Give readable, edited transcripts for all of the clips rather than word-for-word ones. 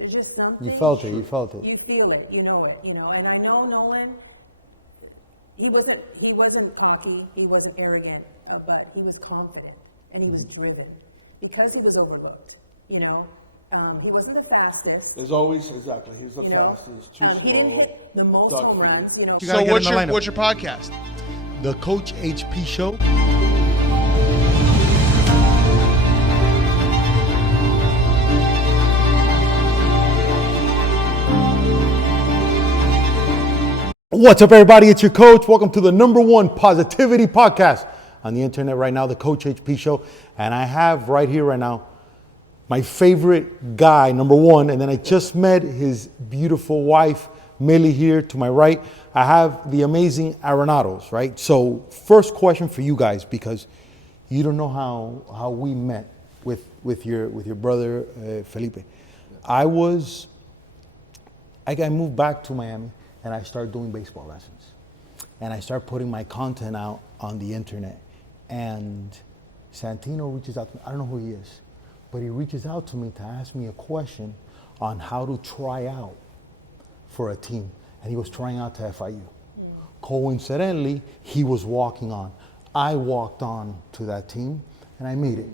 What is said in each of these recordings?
There's just something. You felt it. You feel it, you know it, And I know Nolan, he wasn't cocky, he wasn't arrogant, but he was confident and he was driven because he was overlooked, He wasn't the fastest. As always, exactly. He was the fastest. He didn't hit the most home runs, So what's your podcast? The Coach HP Show. What's up, everybody? It's your coach. Welcome to the #1 positivity podcast on the internet right now, the Coach HP Show. And I have right here right now my favorite guy, #1. And then I just met his beautiful wife, Millie, here to my right. I have the amazing Arenados, right? So first question for you guys, because you don't know how we met with your brother, Felipe. I moved back to Miami. And I started doing baseball lessons. And I started putting my content out on the internet. And Santino reaches out to me. I don't know who he is, but he reaches out to me to ask me a question on how to try out for a team. And he was trying out to FIU. Coincidentally, he was walking on. I walked on to that team and I made it.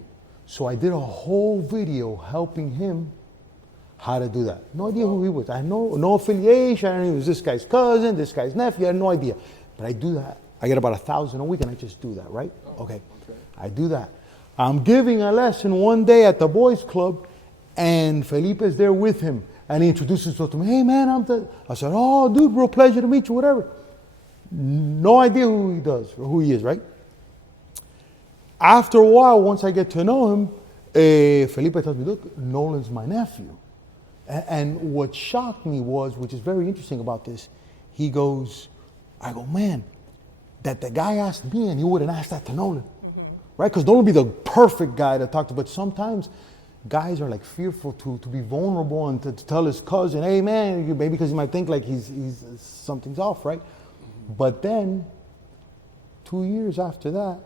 So I did a whole video helping him how to do that. No idea who he was. I had no affiliation. It was this guy's cousin, this guy's nephew. I had no idea. But I do that. I get about 1,000 a week and I just do that, right? Okay. I do that. I'm giving a lesson one day at the boys club and Felipe is there with him and he introduces himself to me. Hey man, I said, oh dude, bro, pleasure to meet you, whatever. No idea who he is, right? After a while, once I get to know him, Felipe tells me, look, Nolan's my nephew. And what shocked me was, which is very interesting about this, I go, man, that the guy asked me and he wouldn't ask that to Nolan, right? Because Nolan would be the perfect guy to talk to, but sometimes guys are like fearful to be vulnerable and to tell his cousin, hey man, maybe because he might think like he's something's off, right? But then, 2 years after that,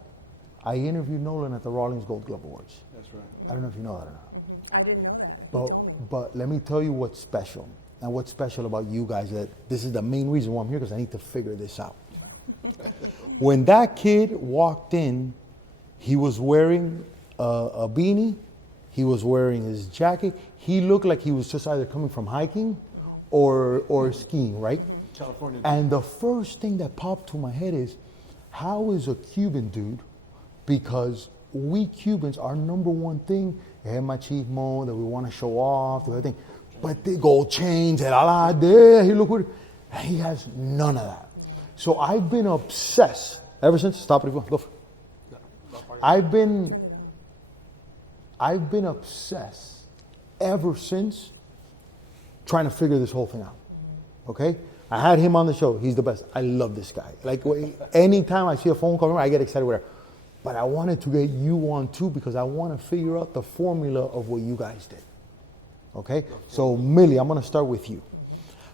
I interviewed Nolan at the Rawlings Gold Glove Awards. That's right. I don't know if you know that. I didn't know that. He told me. But let me tell you what's special. And what's special about you guys, that this is the main reason why I'm here, because I need to figure this out. When that kid walked in, he was wearing a beanie. He was wearing his jacket. He looked like he was just either coming from hiking or skiing, right? California. And the first thing that popped to my head is, how is a Cuban dude? Because we Cubans, our #1 thing, hey machismo, that we want to show off, everything. But the gold chains, and he look good. He has none of that. No. So I've been obsessed ever since. Stop it, go. Turn it off. I've been obsessed ever since trying to figure this whole thing out. Okay? I had him on the show. He's the best. I love this guy. Like anytime I see a phone call, I get excited with her. But I wanted to get you on too because I want to figure out the formula of what you guys did. Okay? So Millie, I'm going to start with you.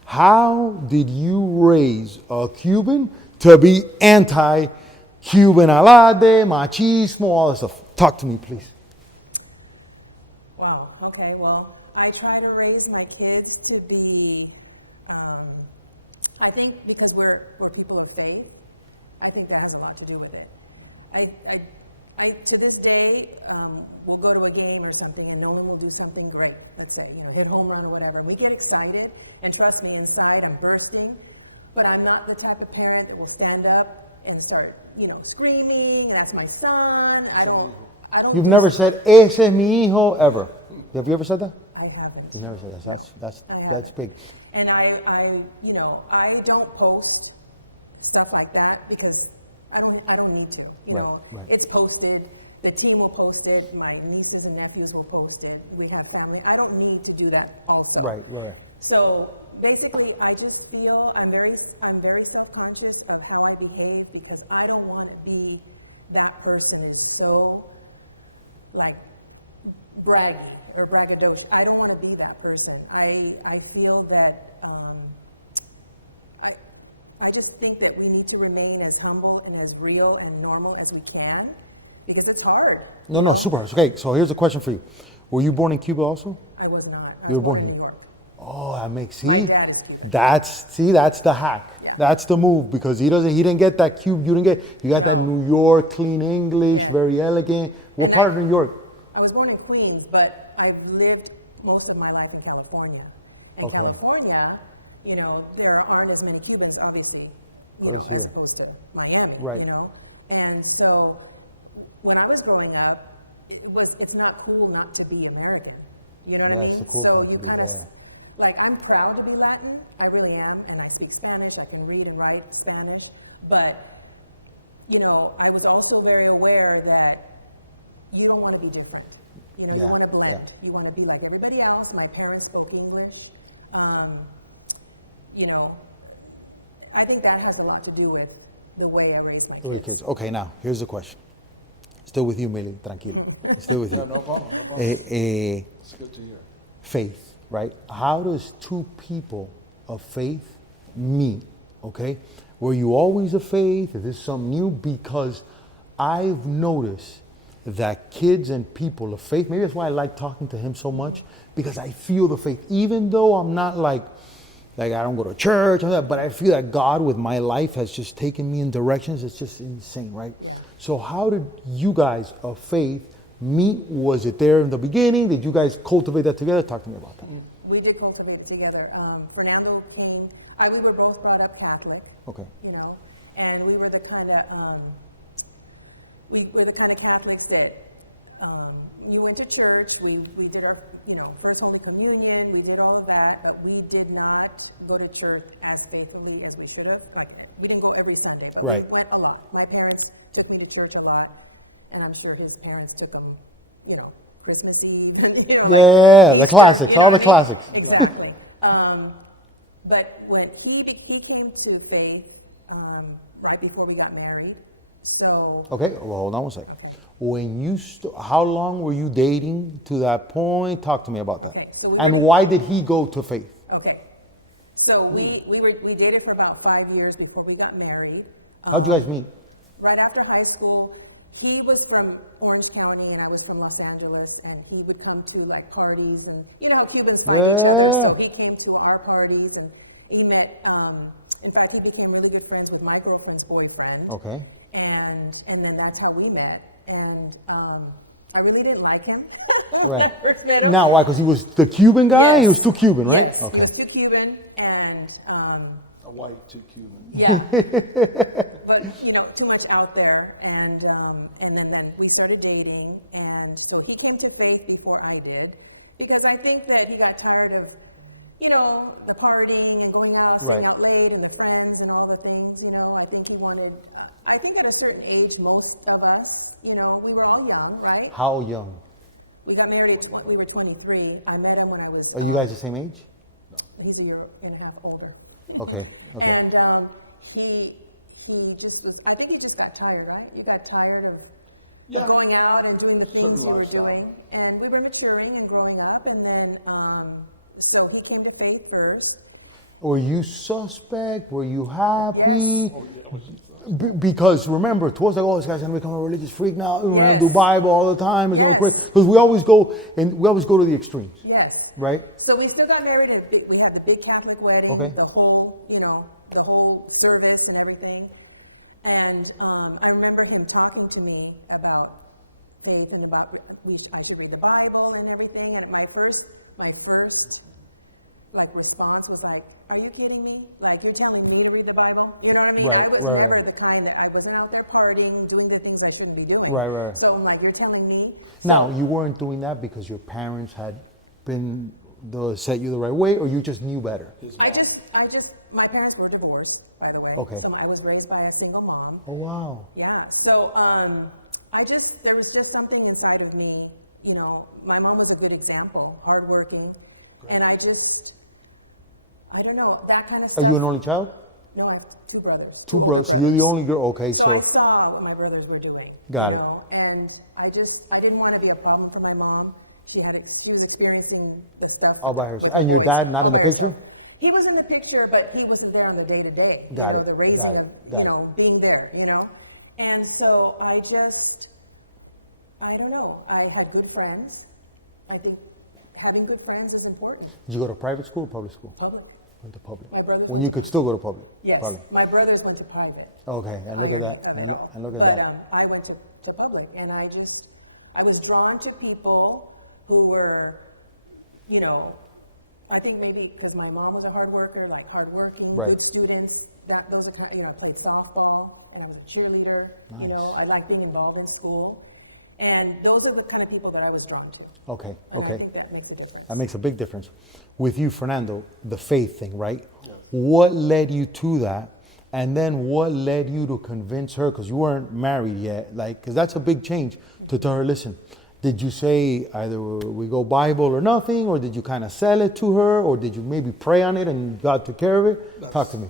How did you raise a Cuban to be anti-Cuban alade, machismo, all that stuff? Talk to me, please. Wow. Okay. Well, I try to raise my kids to be, I think because we're people of faith, I think that has a lot to do with it. I to this day, we'll go to a game or something and Nolan will do something great. Let's say, hit home run or whatever. And we get excited and trust me, inside I'm bursting, but I'm not the type of parent that will stand up and start, screaming, and that's my son. I don't You've never said, ese es mi hijo, ever. Have you ever said that? I haven't. You never said that. No, That's I haven't. That's big. And I don't post stuff like that because I don't need to. Right. It's posted. The team will post it. My nieces and nephews will post it. We have family. I don't need to do that also. Right. So basically, I just feel I'm very self-conscious of how I behave because I don't want to be that person is so like braggy or braggadocious. I don't want to be that person. I feel that I just think that we need to remain as humble and as real and normal as we can because it's hard. No, super. Okay, so here's a question for you. Were you born in Cuba also? I was not. I was born in New York. Oh, that makes sense. My dad is Cuban. That's the hack. Yeah. That's the move, because he didn't get that cube. You got No. that New York clean English, Yeah. very elegant. What And part of New York? I was born in Queens, but I've lived most of my life in California. And California, you know, there aren't as many Cubans, obviously, you know, as opposed to Miami, Right. you know. And so when I was growing up, it's not cool not to be American. You know what I That's mean? the cool So thing, you kind of, yeah. like, I'm proud to be Latin. I really am. And I speak Spanish. I can read and write Spanish. But, you know, I was also very aware that you don't want to be different. You know, you Yeah. want to blend. You want to be like everybody else. My parents spoke English. You know, I think that has a lot to do with the way I raise my kids. Okay, now, here's the question. Still with you, Mili, tranquilo. Still with you. No problem. It's good to hear. Faith, right? How does two people of faith meet, okay? Were you always of faith? Is this something new? Because I've noticed that kids and people of faith, maybe that's why I like talking to him so much, because I feel the faith, even though I'm not like I don't go to church, but I feel that God with my life has just taken me in directions. It's just insane, right? Yeah. So how did you guys of faith meet? Was it there in the beginning? Did you guys cultivate that together? Talk to me about that. We did cultivate it together. Fernando came, we were both brought up Catholic, Okay. you know, and we were the kind of, Catholics that you went to church, we did our, you know, first Holy Communion, we did all of that, but we did not go to church as faithfully as we should have. Like, we didn't go every Sunday, but we Right. went a lot. My parents took me to church a lot, and I'm sure his parents took him, you know, Christmas Eve and, you know, like Yeah, the Easter, classics, you know all what the I mean? classics. Exactly. But when he came to faith right before we got married, so, Okay, well, hold on one second. okay. When you, how long were you dating to that point? Talk to me about that. Okay, so we And were to- why did he go to faith? Okay. So we dated for about 5 years before we got married. How'd you guys meet? Right after high school, he was from Orange County and I was from Los Angeles, and he would come to like parties, and you know how Cubans find each other. So he came to our parties, and he met, in fact, he became really good friends with my girlfriend's boyfriend. Okay. And then that's how we met. And I really didn't like him when I first met him. Now, why? Because he was the Cuban guy? Yes. He was too Cuban, right? Yes, Okay. he was too Cuban, and A white, too cute. yeah, but you know, too much out there, and then we started dating, and so he came to faith before I did, because I think that he got tired of, you know, the partying and going out, staying Right. out late, and the friends and all the things. You know, I think he wanted. I think at a certain age, most of us, you know, we were all young, right? How young? We got married at we were 23. I met him when I was. Are you guys the same age? He's a year and a half older. Okay. And he just was, I think he just got tired, right? You got tired of going out and doing the things you were doing. And we were maturing and growing up. And then, so he came to faith first. Were you suspect? Were you happy? Yes. Because remember, towards like, oh, this guy's gonna become a religious freak now. We're Yes. gonna do Bible all the time. Yes. Because we always go to the extremes. Yes. Right. So we still got married. We had the big Catholic wedding, Okay. the whole, you know, the whole service and everything. And I remember him talking to me about faith and about I should read the Bible and everything. And my first like response was like, "Are you kidding me? Like, you're telling me to read the Bible?" You know what I mean? Right, I was right, never right. the kind that I wasn't out there partying, doing the things I shouldn't be doing. Right. So I'm like, "You're telling me?" Now, So you weren't doing that because your parents had been set you the right way, or you just knew better? my parents were divorced, by the way. Okay. So I was raised by a single mom. Oh, wow. Yeah. So there was just something inside of me, you know, my mom was a good example, hardworking. And I don't know, that kind of Are stuff. you an only child? No, I have two brothers, two older brothers. So brothers. you're the only girl. Okay. So I saw what my brothers were doing, Got it. you know, and I didn't want to be a problem for my mom. She was experiencing the stuff All by with her herself. And your boys dad not all in the picture? herself. He was in the picture, but he wasn't there on the day to day, you Got know, it. the raising Got of, it. you know, being there, you know. And so I don't know, I had good friends. I think having good friends is important. Did you go to private school or public school? Public. Went to public. My brothers When went you to could public. still go to public. Yes, Public. my brothers went to private. Okay. and look at Irony that. of it And- all. and look at But that. I went to public, and I was drawn to people who were, you know, I think maybe because my mom was a hard worker, like hardworking, Right. good students. Those are kind. You know, I played softball, and I was a cheerleader. You know, I like being involved in school, and those are the kind of people that I was drawn to. Okay. And I okay. think that makes a difference. That makes a big difference. With you, Fernando, the faith thing, right? Yes. What led you to that? And then what led you to convince her, because you weren't married yet, like, because that's a big change, to tell her, listen, did you say either we go Bible or nothing, or did you kind of sell it to her, or did you maybe pray on it and God took care of it? Talk to me.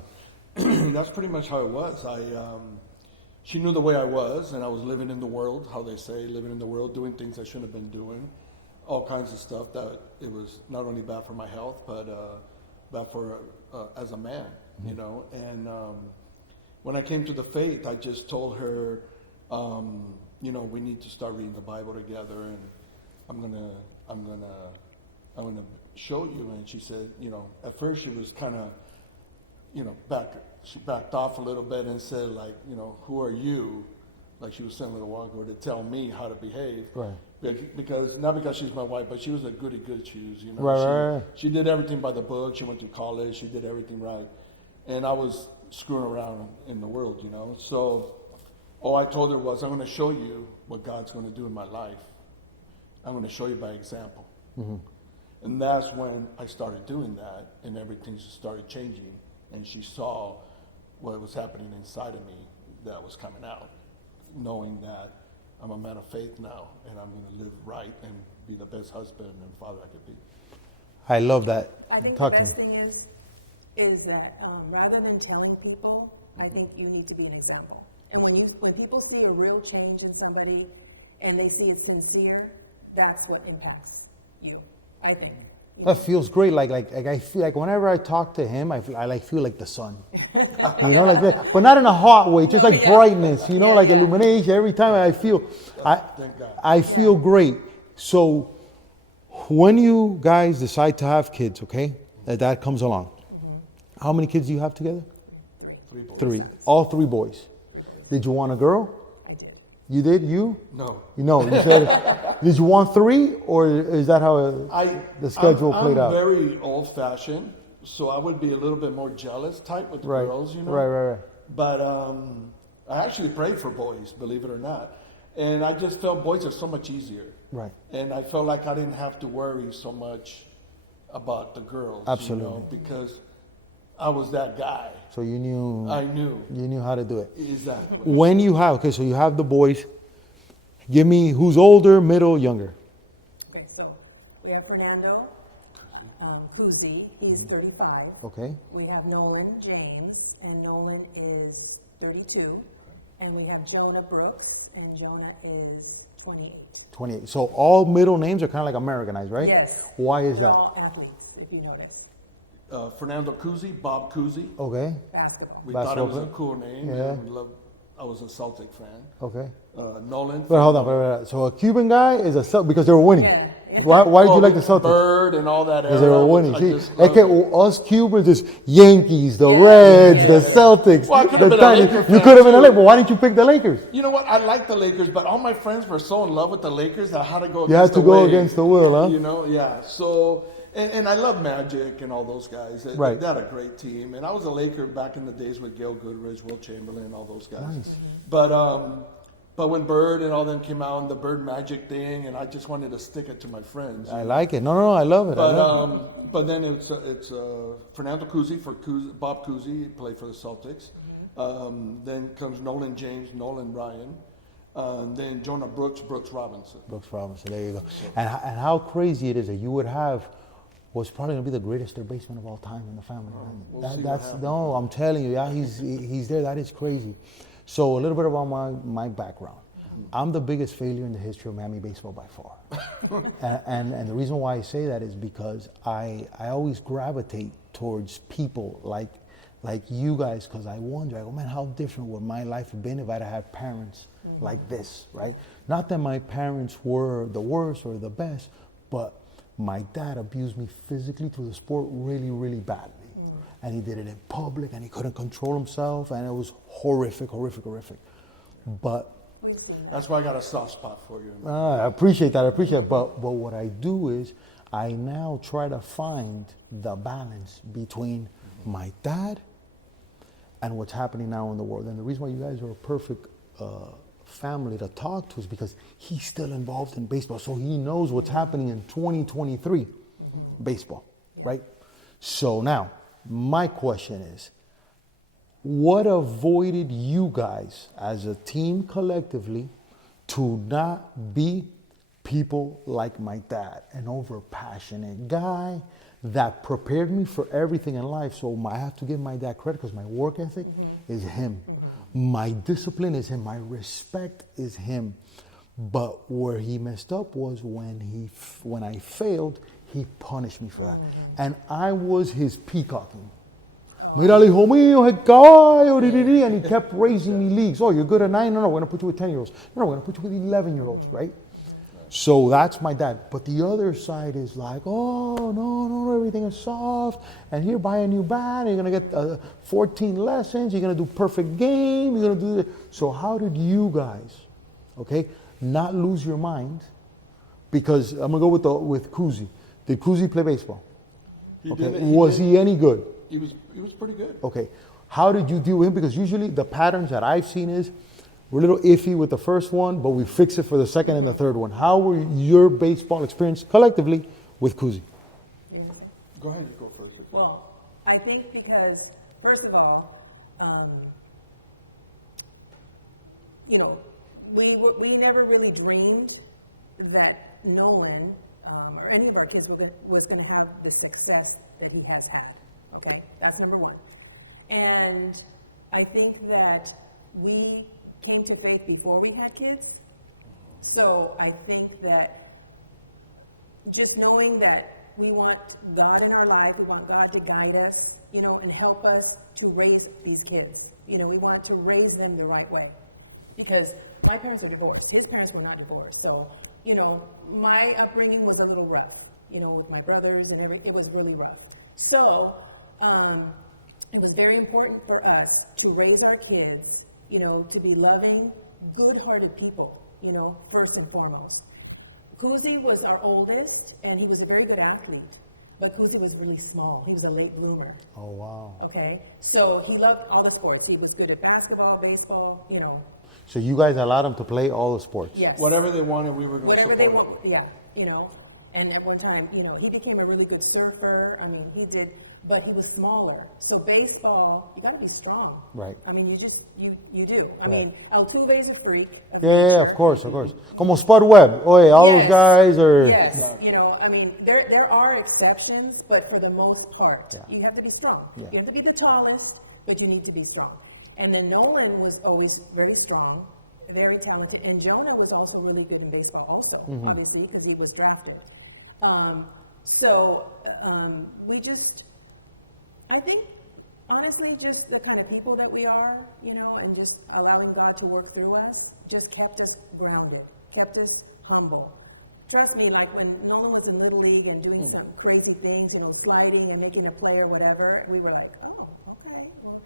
That's pretty much how it was. She knew the way I was, and I was living in the world, how they say, living in the world, doing things I shouldn't have been doing, all kinds of stuff that it was not only bad for my health, but bad for as a man, you know. And when I came to the faith, I just told her, you know, we need to start reading the Bible together, and I'm gonna show you. And she said, you know, at first she was kind of, you know, she backed off a little bit and said, like, you know, who are you? Like she was saying with a while ago, to tell me how to behave. Right. Because not because she's my wife, but she was a goody good shoes. You know, Right. she did everything by the book. She went to college. She did everything right, and I was screwing around in the world, you know. So all I told her was, I'm going to show you what God's going to do in my life. I'm going to show you by example. And that's when I started doing that, and everything just started changing. And she saw what was happening inside of me that was coming out, knowing that I'm a man of faith now, and I'm going to live right and be the best husband and father I could be. I love that. I think Talk the to best me. thing is that rather than telling people, I think you need to be an example. And when people see a real change in somebody, and they see it's sincere, that's what impacts you. I think. You know? That feels great. Like I feel like whenever I talk to him, I feel like the sun. Yeah. But not in a hot way, just No, like yeah. brightness, you know, Yeah, like yeah. illumination. Every time Thank God. I Yeah. feel great. So when you guys decide to have kids, okay, that comes along. How many kids do you have together? We have three Three. sons, All three boys. 3 boys. Did you want a girl? I did. You did? You? No. You know, you said, did you want 3, or is that how the schedule I'm played out? very old-fashioned, so I would be a little bit more jealous type with the Right. girls, you know. Right. But I actually prayed for boys, believe it or not, and I just felt boys are so much easier. Right. And I felt like I didn't have to worry so much about the girls, Absolutely. you know, because I was that guy. So you knew I knew you knew how to do it. exactly. When you have, okay, so you have the boys. Give me who's older, middle, younger. Okay, so we have Fernando Kuzi. He's 35. Okay. We have Nolan James, and Nolan is 32. And we have Jonah Brooks, and Jonah is 28. 28. So all middle names are kind of like Americanized, right? Yes. Why is They're that? all athletes, if you notice. Fernando Kuzi, Bob Kuzi. Okay. Basketball. We thought it was a Basketball. cool name. Yeah. And I was a Celtic fan. Okay. Nolan. But hold on, wait. So a Cuban guy is a Celtic because they were winning. Yeah, yeah. Why did you like the Well, Celtics? Bird and all that. Because they era, were winning. I See, just loved okay, it. well, us Cubans is Yankees, the Yeah, Reds, yeah, the yeah. Celtics. Well, I could've been a Titans. Laker You fan, could have been a too. Laker, but why did you pick the Lakers? You know what? I like the Lakers, but all my friends were so in love with the Lakers that I had to go You against had to the go wave. against the will, huh? You know, yeah. So, and I love Magic and all those guys. They Right. had a great team. And I was a Laker back in the days with Gail Goodrich, Will Chamberlain, all those guys. But when Bird and all them came out, and the Bird Magic thing, and I just wanted to stick it to my friends. I like it. No, I love it. I love it. But then it's Fernando Kuzi for Bob Kuzi, he played for the Celtics. Then comes Nolan James, Nolan Ryan. Then Jonah Brooks Robinson. Brooks Robinson, there you go. And how crazy it is that you would have what's probably going to be the greatest third baseman of all time in the family. We'll see what happens. No, I'm telling you, yeah, he's there. That is crazy. So a little bit about my background. I'm the biggest failure in the history of Miami baseball by far. and the reason why I say that is because I always gravitate towards people like you guys, because I wonder, oh man, how different would my life have been if I'd had parents like this, right? Yeah. Not that my parents were the worst or the best, but my dad abused me physically through the sport really, really badly. And he did it in public, and he couldn't control himself, and it was horrific. But We've seen that. That's why I got a soft spot for you. I appreciate that. But what I do is I now try to find the balance between my dad and what's happening now in the world. And the reason why you guys are a perfect family to talk to is because he's still involved in baseball, so he knows what's happening in 2023 baseball, right? So now, my question is, what avoided you guys as a team collectively to not be people like my dad, an over-passionate guy that prepared me for everything in life? So I have to give my dad credit because my work ethic is him. My discipline is him. My respect is him. But where he messed up was when I failed, he punished me for that. And I was his peacocking. Mira, hijo mío, el caballo, and he kept raising me leagues. Oh, you're good at 9? No, we're going to put you with 10-year-olds. No, we're going to put you with 11-year-olds, right? So that's my dad. But the other side is like, oh, no, everything is soft. And here, buy a new bat. You're going to get 14 lessons. You're going to do perfect game. You're going to do this. So how did you guys, not lose your mind? Because I'm going to go with Kuzi. Did Kuzi play baseball? Was he any good? He was pretty good. Okay. How did you deal with him? Because usually the patterns that I've seen is we're a little iffy with the first one, but we fix it for the second and the third one. How were your baseball experience collectively with Kuzi? You gonna say? Go ahead, you go first. Well, I think because, first of all, we never really dreamed that Nolan or any of our kids was going to have the success that he has had. Okay, that's number one. And I think that we came to faith before we had kids. So I think that just knowing that we want God in our life, we want God to guide us, and help us to raise these kids. We want to raise them the right way. Because my parents are divorced. His parents were not divorced. So, my upbringing was a little rough, with my brothers and it was really rough. So, it was very important for us to raise our kids, to be loving, good-hearted people, first and foremost. Kuzi was our oldest, and he was a very good athlete, but Kuzi was really small. He was a late bloomer. Oh, wow. Okay, so he loved all the sports. He was good at basketball, baseball, So you guys allowed him to play all the sports? Yes. Whatever they wanted, we were going to Whatever they support want, it. yeah, And at one time, he became a really good surfer. I mean, he did, but he was smaller. So baseball, you got to be strong. Right. I mean, you do. I mean, Altuve is a freak of nature. Yeah, of course. Como Spud Webb. Oh, yeah, all those guys are... Yes, I mean, there are exceptions, but for the most part, you have to be strong. Yeah. You have to be the tallest, but you need to be strong. And then Nolan was always very strong, very talented. And Jonah was also really good in baseball also, obviously, because he was drafted. I think, honestly, just the kind of people that we are, and just allowing God to work through us, just kept us grounded, kept us humble. Trust me, like when Nolan was in Little League and doing some crazy things, sliding and making a play or whatever, we were like, oh, okay, well,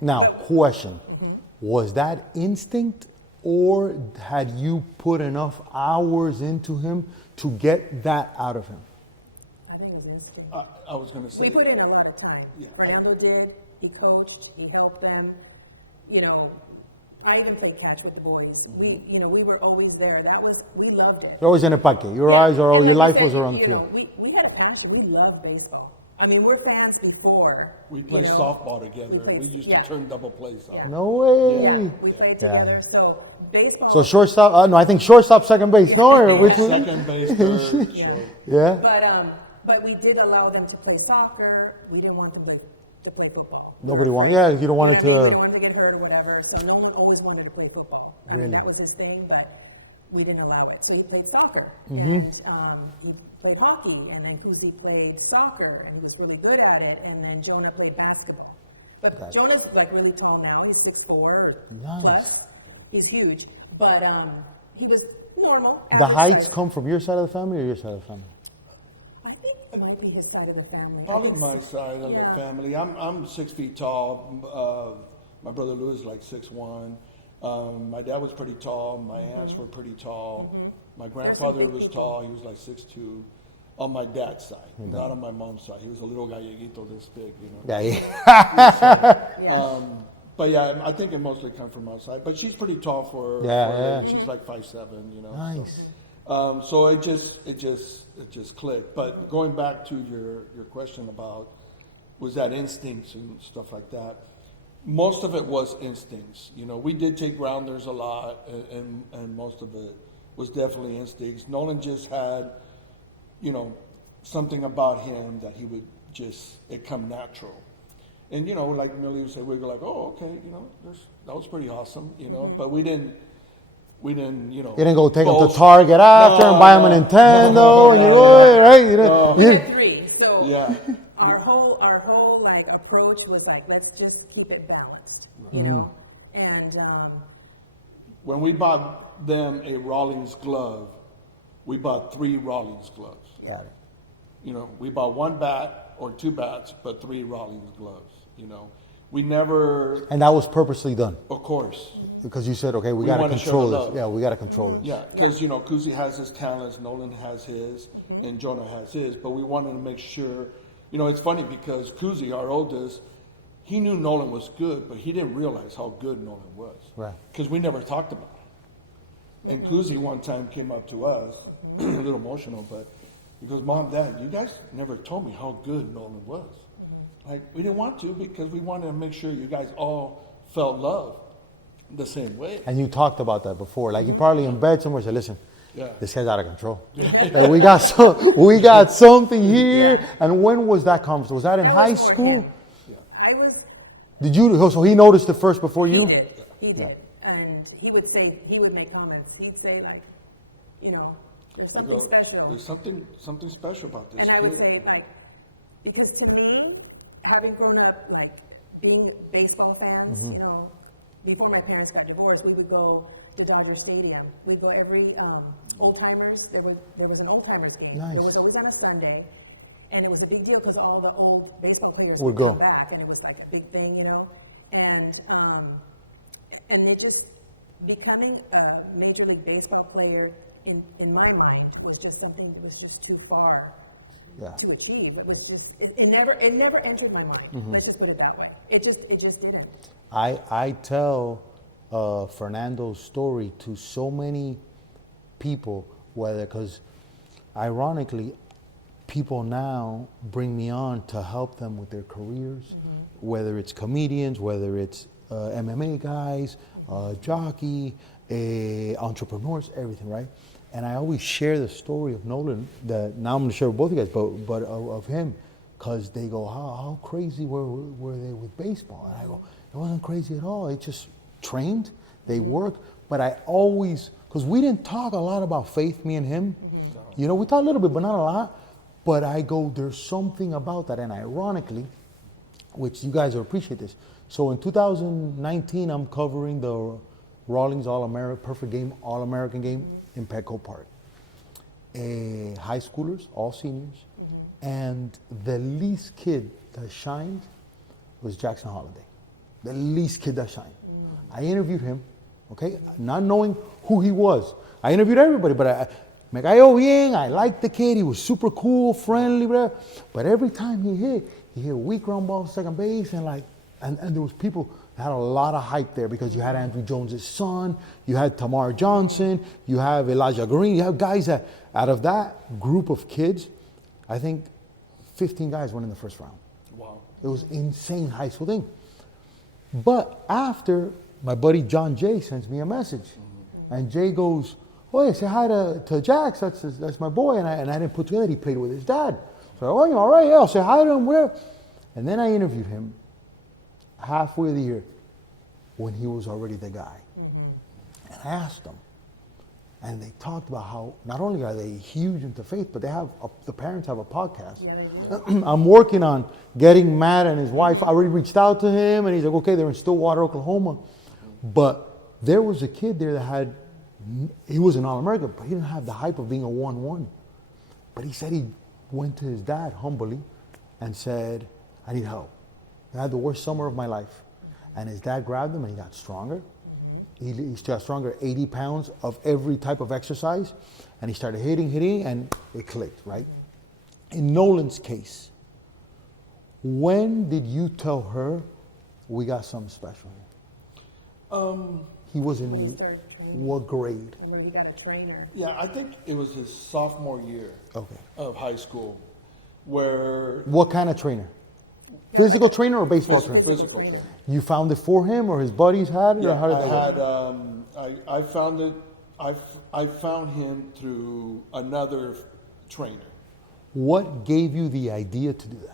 Now, question. Was that instinct, or had you put enough hours into him to get that out of him? I think it was instinct. I was going to say. We put in a lot of time. Yeah. Fernando did. He coached. He helped them. I even played catch with the boys. We were always there. We loved it. You're always in the pocket. Your eyes are always. And like you said, we had a passion. We loved baseball. I mean, we're fans before. We played softball together. We played, used to turn double plays. Yeah. No way. Yeah, we played together. So baseball. So shortstop. No, I think shortstop, second base. Yeah, no, Second base, third. Yeah. Yeah. But we did allow them to play soccer. We didn't want them to play football. We were afraid. You don't want what I mean? We don't want them to get hurt or whatever. So Nolan always wanted to play football. I mean, that was his thing, but we didn't allow it. So he played soccer, and he played hockey, and then Kuzi played soccer, and he was really good at it, and then Jonah played basketball. But Jonah's like really tall now. He's 6'4" or plus. He's huge. But he was normal, average the heights size. come from your side of the family or your side of the family? I think it might be his side of the family. Probably I think my so. side of Yeah. the family. I'm 6 feet tall. My brother Louis is like 6'1". My dad was pretty tall. My aunts were pretty tall. My grandfather There's some big was people. tall. He was like 6'2". On my dad's side, not on my mom's side. He was a little galleguito this big, you know. Yeah, Yeah. But yeah, I think it mostly comes from outside. But she's pretty tall for Yeah, for yeah. her. She's like 5'7", you know. Nice. So it just clicked. But going back to your question about was that instincts and stuff like that, most of it was instincts. You know, we did take grounders a lot, and most of it was definitely instincts. Nolan just had, you know, something about him that he would just, it come natural. And, you know, like Millie would say, we'd go like, oh, okay, you know, that was pretty awesome, you know, but we didn't, you know. You didn't go take him to boast. Target after and buy him a Nintendo, No. right? You know? We had 3, so Yeah. our whole like approach was like, let's just keep it balanced, you know, and When we bought them a Rawlings glove, we bought 3 Rawlings gloves. yeah, You know, we bought 1 bat or 2 bats, but 3 Rawlings gloves, you know. We never, And that was purposely done of course, because you said, okay, we We got to wanna show control love. this. Yeah, we got to control this. yeah, Yeah. because, you know, Kuzi has his talents, Nolan has his, and Jonah has his, but we wanted to make sure, you know, it's funny because Kuzi, our oldest, he knew Nolan was good, but he didn't realize how good Nolan was. Right. Because we never talked about it. And Kuzi one time came up to us, a little emotional, but he goes, Mom, Dad, you guys never told me how good Nolan was. Like, we didn't want to because we wanted to make sure you guys all felt love the same way. And you talked about that before. Like you probably in bed somewhere said, listen, Yeah. this guy's out of control. Like, we got something here. Yeah. And when was that conversation? Was that in that high was more school? him. I was. Did you? So he noticed it first before you? He did, and he would make comments. He'd say like, you know, there's something You know, special. There's something special about this. And I would kid. say, like, because to me, having grown up, like, being baseball fans, you know, before my parents got divorced, we would go to Dodger Stadium. We'd go every old timers. There was an old timers game, and it was always on a Sunday, and it was a big deal because all the old baseball players would come back, and it was like a big thing, you know, and it just becoming a Major League Baseball player in my mind was just something that was just too far to achieve. It was just it never entered my mind. Let's just put it that way. It just didn't. I tell Fernando's story to so many people, because ironically, people now bring me on to help them with their careers, whether it's comedians, whether it's MMA guys, jockey, entrepreneurs, everything, right? And I always share the story of Nolan that now I'm going to share with both of you guys, but of him, because they go, how crazy were they with baseball? And I go, it wasn't crazy at all. It just trained, they worked. But I always, because we didn't talk a lot about faith, me and him. You know, we talked a little bit, but not a lot. But I go, there's something about that. And ironically, which you guys will appreciate this. So in 2019, I'm covering the Rawlings Perfect Game, All-American game in Petco Park. High schoolers, all seniors. And the least kid that shined was Jackson Holiday. The least kid that shined. I interviewed him, okay? Not knowing who he was. I interviewed everybody, but me cayó bien, I liked the kid, he was super cool, friendly, blah. But every time he hit a weak ground ball second base, and there was people that had a lot of hype there because you had Andrew Jones' son, you had Tamar Johnson, you have Elijah Green, you have guys that, out of that group of kids, I think 15 guys went in the first round. Wow. It was insane high school thing. But after, my buddy John Jay sends me a message, and Jay goes, "Oh, say hi to Jax. That's my boy." And I didn't put together he played with his dad. So all right, yeah, I'll say hi to him. Where? And then I interviewed him halfway of the year when he was already the guy. And I asked him, and they talked about how not only are they huge into faith, but they have the parents have a podcast. Yeah, they do. I'm working on getting Matt and his wife. I already reached out to him, and he's like, okay, they're in Stillwater, Oklahoma. But there was a kid there that he was an All-American, but he didn't have the hype of being a 1-1. But he said he went to his dad humbly and said, I need help. I had the worst summer of my life. And his dad grabbed him and he got stronger. He got stronger, 80 pounds of every type of exercise. And he started hitting, and it clicked, right? In Nolan's case, when did you tell her we got something special? He was in When he started training. what grade? Remember, he got a trainer. Yeah, I think it was his sophomore year Okay. of high school, where What kind of trainer? He got Physical trainer or baseball A trainer? physical Physical. trainer. You found it for him, or his buddies had it? or how did I they had find it? I found it. I found him through another trainer. What gave you the idea to do that?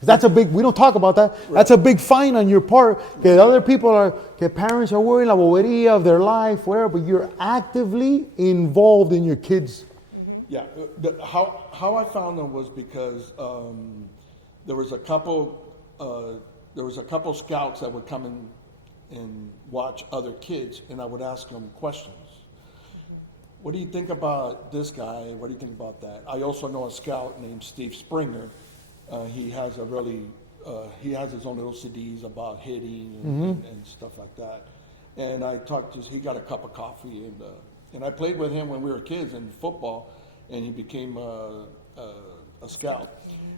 'Cause that's a big, we don't talk about that. That's a big fine on your part. Because other people are, their parents are worried, la bobería of their life, whatever, but you're actively involved in your kids. Yeah, how I found him was because there was a couple scouts that would come in and watch other kids, and I would ask them questions. What do you think about this guy? What do you think about that? I also know a scout named Steve Springer. He has he has his own little CDs about hitting and stuff like that. And I talked to, he got a cup of coffee, and I played with him when we were kids in football, and he became a scout.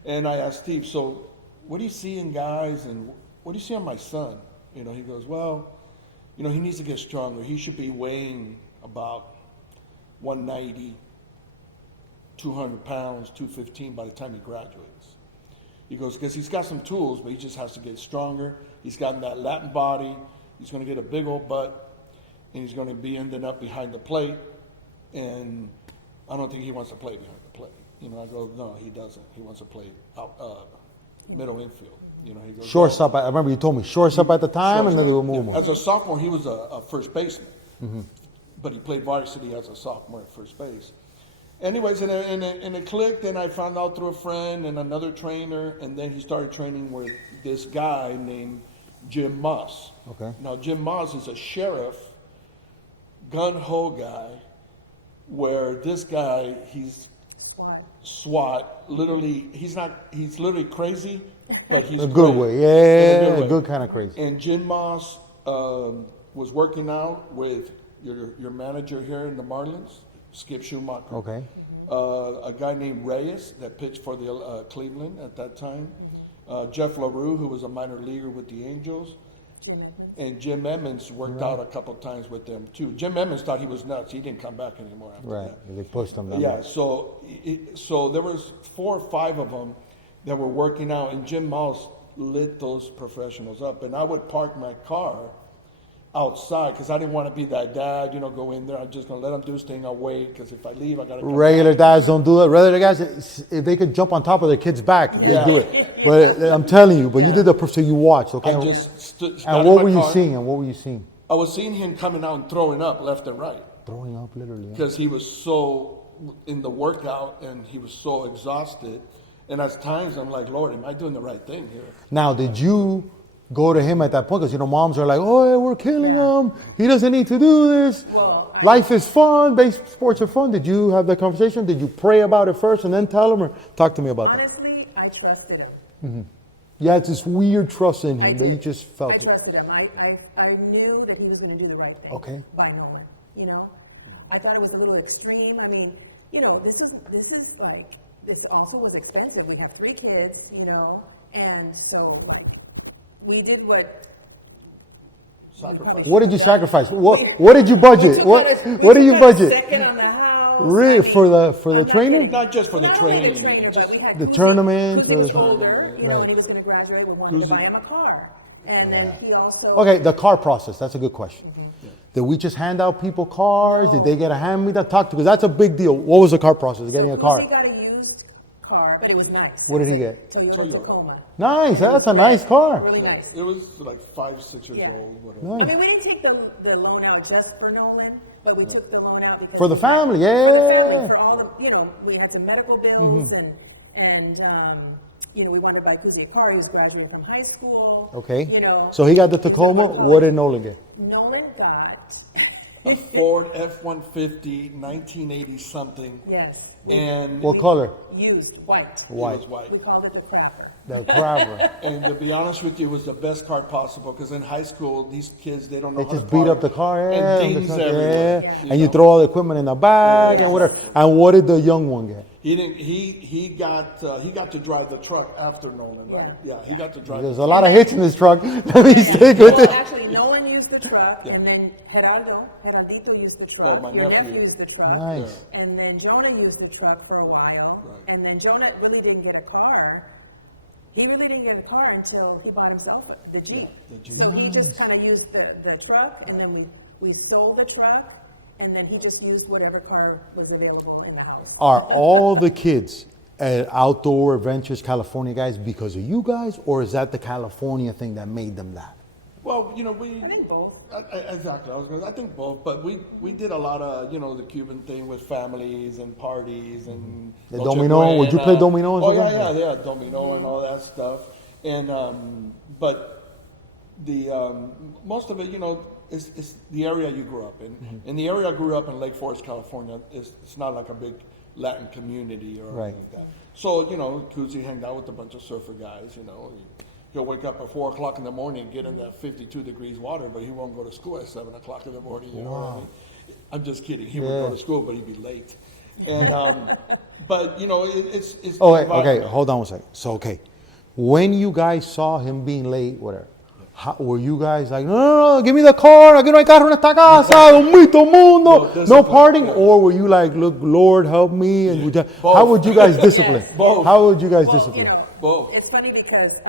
And I asked Steve, so what do you see in guys, and what do you see in my son? You know, he goes, well, you know, he needs to get stronger. He should be weighing about 190, 200 pounds, 215 by the time he graduates. He goes, because he's got some tools, but he just has to get stronger. He's got that Latin body. He's going to get a big old butt, and he's going to be ending up behind the plate. And I don't think he wants to play behind the plate. You know, I go, no, he doesn't. He wants to play out, middle infield. You know, he goes, Shortstop, I remember you told me, shortstop at the time, and then we'll move. as a sophomore, he was a first baseman, but he played varsity as a sophomore at first base. Anyways, and it clicked, and I found out through a friend and another trainer, and then he started training with this guy named Jim Moss. Okay. Now, Jim Moss is a sheriff, gun-ho guy, where this guy, he's SWAT. literally, he's literally crazy, but he's A good great. way, In yeah, way. a good kind of crazy. And Jim Moss was working out with your manager here in the Marlins, Skip Schumacher. Okay. A guy named Reyes that pitched for the Cleveland at that time. Jeff LaRue, who was a minor leaguer with the Angels. Jim Edmonds. And Jim Emmons worked out a couple times with them too. Jim Emmons thought he was nuts. He didn't come back anymore after Right, that. they pushed them. Yeah, so there was 4 or 5 of them that were working out, and Jim Mouse lit those professionals up. And I would park my car outside because I didn't want to be that dad, you know, go in there. I'm just going to let them do this thing. I'll wait because if I leave, I got to come Regular back. dads don't do it. Regular guys, if they could jump on top of their kid's back, Yeah. they do it. But I'm telling you, but Yeah. you did so you watched, okay? I just Yeah. got And in what my were you car. seeing? And what were you seeing? I was seeing him coming out and throwing up left and right Throwing up, literally. Yeah. because he was so in the workout and he was so exhausted. And at times I'm like, Lord, am I doing the right thing here? Now, did you go to him at that point? Because, you know, moms are like, oh, we're killing Yeah. him. He doesn't need to do this. Well, Life is fun. Base sports are fun. Did you have that conversation? Did you pray about it first and then tell him? Or talk to me about honestly, I trusted him. it. Yeah, it's this weird trust in him. I that did. You just felt I it. trusted him. I knew that he was going to do the right thing by Nolan. You know, I thought it was a little extreme. I mean, you know, this also was expensive. We have 3 kids, you know, and so like we did what we probably should What have did you done. sacrifice? What did you budget? We took What out did you a budget? second on the house. Really? I mean, For the I'm not trainer? kidding. Not just for well, the not only the training, trainer, but we had the Kuzi. tournaments, Kuzi was those- older, you know, right. and he was going to graduate. We wanted to buy him a car, and then he also. Okay, the car process. That's a good question. Did we just hand out people cars? No. Did they get a hand me that? Talk to, because that's a big deal. What was the car process? So Getting a car. Kuzi got a used car, but it was nice. What It was did he a get? Toyota Tacoma. Nice, And it that's was a red. nice car. Really nice. It was like 5, 6 years Yeah. old, whatever. I mean, we didn't take the loan out just for Nolan, but we took the loan out because For the we had, family, yeah. for the family, for all the, you know, we had some medical bills and you know, we wanted to buy Kuzi a car. He was graduating from high school. Okay. You know. So he got the was gonna Tacoma. go to college. What did Nolan get? Nolan got a Ford F-150, 1980 something. Yes. And What color? Used white. it was white. We called it the crapper. The crapper. And to be honest with you, it was the best car possible because in high school, these kids, they don't know how to Just beat park. up the car, yeah. And dings everywhere. Yeah. And you throw all the equipment in the back, Yes. or whatever. And what did the young one get? He didn't. He got to drive the truck after Nolan. Yeah, Right? Yeah. He yeah. got to drive. There's the a truck. lot of then- hits in this truck. Let me Yeah, stick yeah. with Well, it. actually, Nolan used the truck, and then Geraldito used the truck. my Your nephew. nephew used the truck. Nice. And then Jonah used the truck for a while. Right. And then Jonah really didn't get a car. He really didn't get a car until he bought himself the Jeep. So he just kind of used the truck, and then we sold the truck, and then he just used whatever car was available in the house. Are all the kids at Outdoor Adventures California guys because of you guys, or is that the California thing that made them that? Well, you know, we. I think both. Exactly. I think both, but we did a lot of the Cuban thing with families and parties and The Noche domino, would you play domino as Oh well? yeah, domino and all that stuff. And but the most of it, is the area you grew up in. And the area I grew up in, Lake Forest, California, it's not like a big Latin community or Right. anything like that. So Koozie hanged out with a bunch of surfer guys. He'll wake up at 4 o'clock in the morning, get in that 52 degrees water, but he won't go to school at 7 o'clock in the morning. You know what I mean? I'm just kidding. He would go to school, but he'd be late. And but it's. Oh, the okay, environment. hold on one second. So, okay, when you guys saw him being late, whatever, were you guys like, no, give me the car, aquí no hay carro en esta casa, dormito mundo, no discipline, partying? yeah. Or were you like, look, Lord, help me? And you just, how would you guys discipline? Yes, Both. How would you guys Well, discipline? Both. it's funny because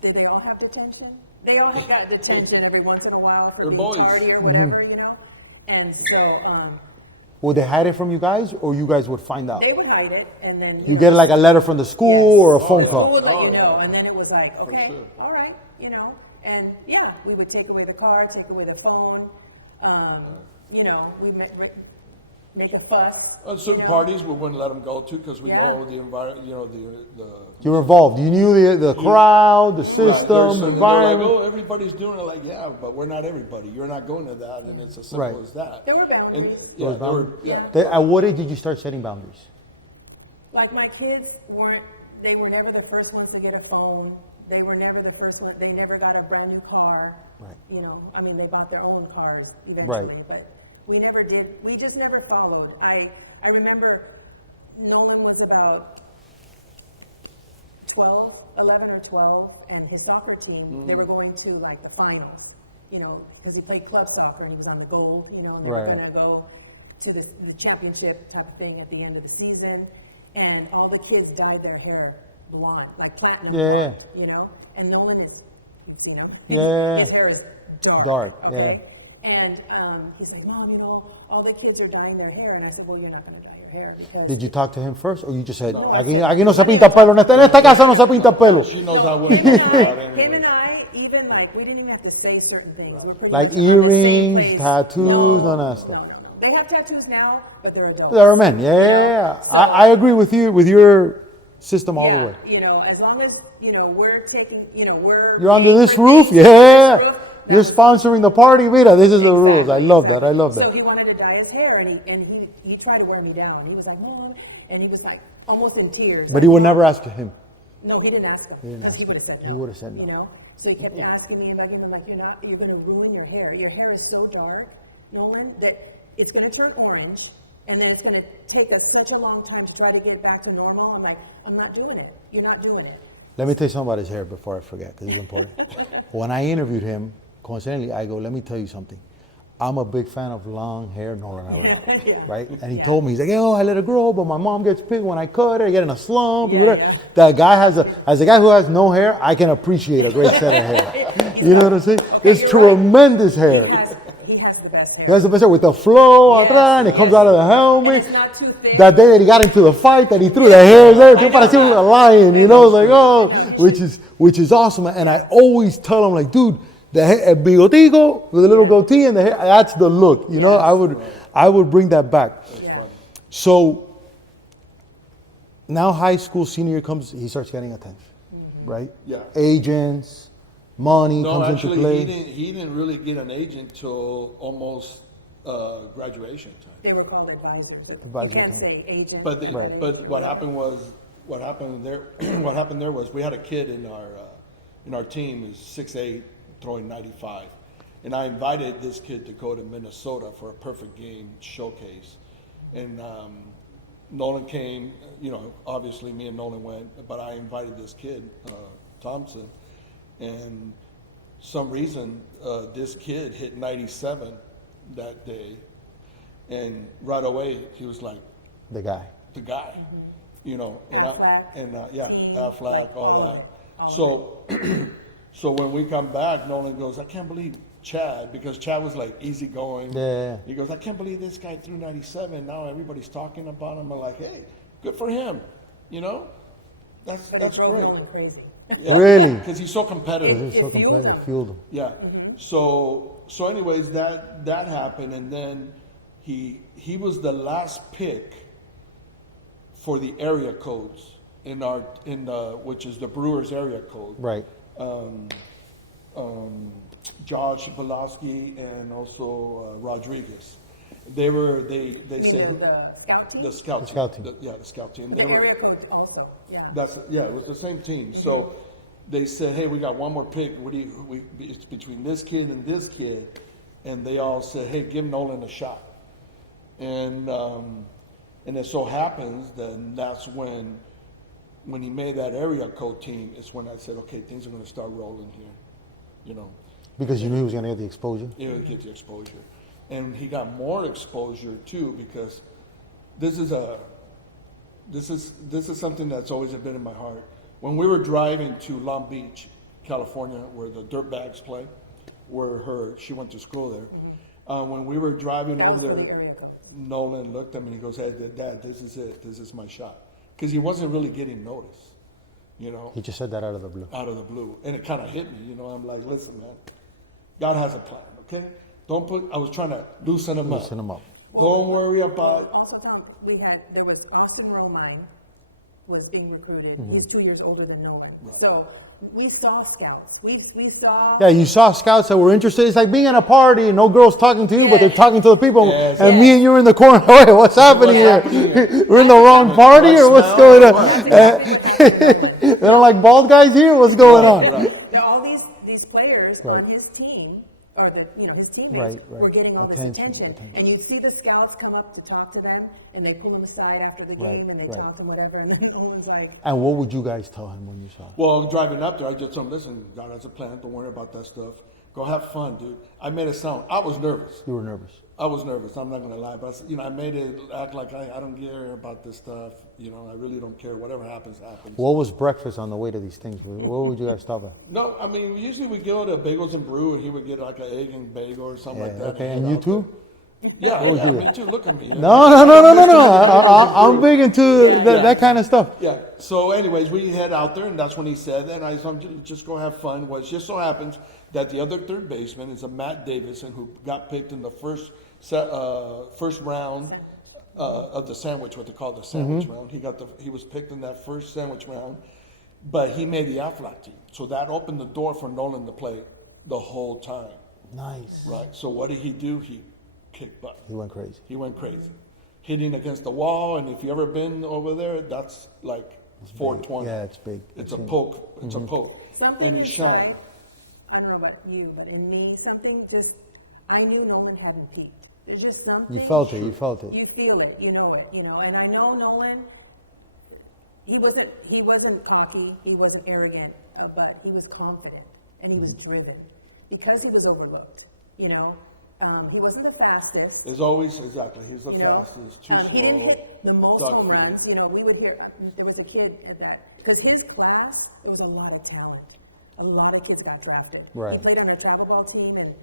did they all have detention? They all got detention every once in a while for They're being boys. tardy or whatever, And so Would they hide it from you guys, or you guys would find out? they would hide it, and then You get like a letter from the school yes, or a phone the call? school would let you know, and then it was like, okay, sure. all right, and yeah, we would take away the car, take away the phone, we make a fuss, Some parties we wouldn't let them go to because we Yeah. know the environment. You were involved. You knew the crowd, the There's system, some people are like, environment. oh, everybody's doing it. Like, yeah, but we're not everybody. You're not going to that, and Yeah. it's as simple Right. as that. There were boundaries. Yeah, there were. Yeah. At what age did you start setting boundaries? Like my kids they were never the first ones to get a phone. They were never the first one. They never got a brand new car. Right. They bought their own cars eventually, but we never did. We just never followed. I remember Nolan was about 11 or 12, and his soccer team, they were going to like the finals, because he played club soccer and he was on the gold, and they were Right. going to go to the championship type of thing at the end of the season. And all the kids dyed their hair blonde, like platinum Yeah. blonde, And Nolan you've seen him, Yeah. his hair is dark, Dark, okay? And he's like, Mom, all the kids are dyeing their hair. And I said, well, you're not going to dye your hair because... Did you talk to him first, or you just said, No, I said aquí no. no se I didn't pinta even pelo, talk en esta casa no se pinta pelo. She knows I No, wouldn't him do and that I, anyway. even we didn't even have to say certain things. We're pretty Like much on the same earrings, place. tattoos, none of that No. They have tattoos now, but they're adults. They're men, yeah. So I agree with you, with your system all the way. as long as we're taking, we're You're under paying this for roof, things yeah. under this roof. You're sponsoring the party, mira, this is the rules. I love that, I love that. So he wanted to dye his hair, and he tried to wear me down. He was like, Mom, and he was like almost in tears. But like, he would "Mom." never ask him. No, he didn't ask him because he would have said no. He would have said no. So he kept asking me and begging me. I'm like, you're going to ruin your hair. Your hair is so dark, Nolan, that it's going to turn orange, and then it's going to take us such a long time to try to get back to normal. I'm like, I'm not doing it. You're not doing it. Let me tell you something about his hair before I forget, because it's important. When I interviewed him, coincidentally, I go, let me tell you something. I'm a big fan of long hair, Nolan. Yeah. Right? And he Yeah. told me, he's like, I let it grow, but my mom gets pissed when I cut it. I get in a slump. Yeah, whatever." yeah. That guy as a guy who has no hair, I can appreciate a great set of hair. He's You know got- what I'm saying? Okay, It's you're right. tremendous hair. He has the best hair. That's the best hair with the flow Yes, atrás, and it comes yes. out of the helmet. And it's not too thick. That day that he got into the fight, that he threw the hair there, I he know, parecía huh? a lion, I you know. know, it's like, I know, he should- which is awesome. And Yeah. I always tell him, like, dude, the el bigotico with a little Yeah. goatee and the hair, that's the look. You know, Yes. I would bring that back. Yeah. So now high school senior year comes, he starts getting attention, right? Yeah. Agents, money No, comes into actually, play. he didn't really get an agent till almost graduation. They were called advisors. You can't say agent But, at that age but or what whatever. happened there was we had a kid in our team is 6'8", throwing 95, and I invited this kid to go to Minnesota for a perfect game showcase, and Nolan came. You know, obviously me and Nolan went, but I invited this kid, Thompson, and some reason this kid hit 97 that day, and right away he was like The guy. the guy. You know, Aflac, team, Aflac, like all of that. it, all of it. So when we come back, Nolan goes, I can't believe Chad, because Chad was like easygoing. Yeah. He goes, I can't believe this guy threw 97. Now everybody's talking about him. I'm like, hey, good for him. You know? But it drove Nolan crazy. Yeah. Really? Because he's so competitive. It fueled him. Fueled him. Yeah. So anyways, that happened, and then he was the last pick for the area codes which is the Brewers area code. Right. Josh Pulaski and also Rodriguez. They You mean said- the scout team? the scout team. Scout team. The scout team. The They were- area code also, yeah. it was the same team. So they said, hey, we got one more pick. It's between this kid and this kid. And they all said, hey, give Nolan a shot. And it so happens that that's when he made that area code team, it's when I said, okay, things are going to start rolling here. You know, Because you knew he was going to get the exposure. you get the exposure. And he got more exposure too, because this is something that's always been in my heart. When we were driving to Long Beach, California, where the Dirtbags play, where she went to school there. When we were driving, That was over for the there, area codes. Nolan looked at me and he goes, "Hey, Dad, this is it. This is my shot." Because he wasn't really getting noticed, you know, He just said that out of the blue. out of the blue, and it kind of hit me. You know, I'm like, "Listen, man, God has a plan. Okay, don't put." I was trying to loosen him Loosen up. him up. Don't worry about it. Also tell him, there was Austin Romine was being recruited. He's 2 years older than Nolan. So we saw scouts. We saw. Yeah, you saw scouts that were interested. It's like being at a party and no girls talking to you, but Yeah. they're talking to the people. Yes. And Yes. me and you are in the corner. Wait, what's happening Yeah. here? We're in the That's wrong exactly- party or what's going on? That's exactly what happened to Nolan. They're like bald guys here? What's going on? There are all these players on his team, or his teammates, Right. were getting all this attention. And you'd see the scouts come up to talk to them, and they pull them aside after the game, and they talked and whatever. And then Nolan's like, And what would you guys tell him when you saw him? Well, driving up there, I just told him, "Listen, God has a plan. Don't worry about that stuff. Go have fun, dude." I made it sound. I was nervous. You were nervous. I was nervous. I'm not gonna lie, but I made it act like I don't care about this stuff. You know, I really don't care. Whatever happens, happens. What was breakfast on the way to these things? What would you guys stop at? No, I mean, usually we go to Bagels and Brew, and he would get like an egg and bagel or something like that. Okay, and you too? Yeah, me too. Look at me. No. I'm big into that kind of stuff. Yeah. So, anyways, we head out there, and that's when he said that. I told him, just go have fun. Well, it just so happens that the other third baseman is a Matt Davison, who got picked in the first round sandwich. of the sandwich, what they call the sandwich round. He was picked in that first sandwich round, but he made the Aflac team. So that opened the door for Nolan to play the whole time. Nice. Right. So what did he do? He kicked butt. He went crazy. He went crazy, hitting against the wall. And if you ever been over there, that's like 420. Yeah, it's big. It's a poke. It's a poke. something And you shine. inside, I don't know about you, but in me, something just, I knew Nolan hadn't peaked. There's just something. You felt it. You felt it. You feel it, you know it, and I know Nolan, he wasn't cocky, he wasn't arrogant, but he was confident and he was driven because he was overlooked, He wasn't the fastest, It's always exactly. He's the you know. fastest. Too He didn't slow. hit the most Tough. home runs, we would hear, there was a kid at that, because his class, there was a lot of talent. A lot of kids got drafted. Right. He played on a travel ball team, and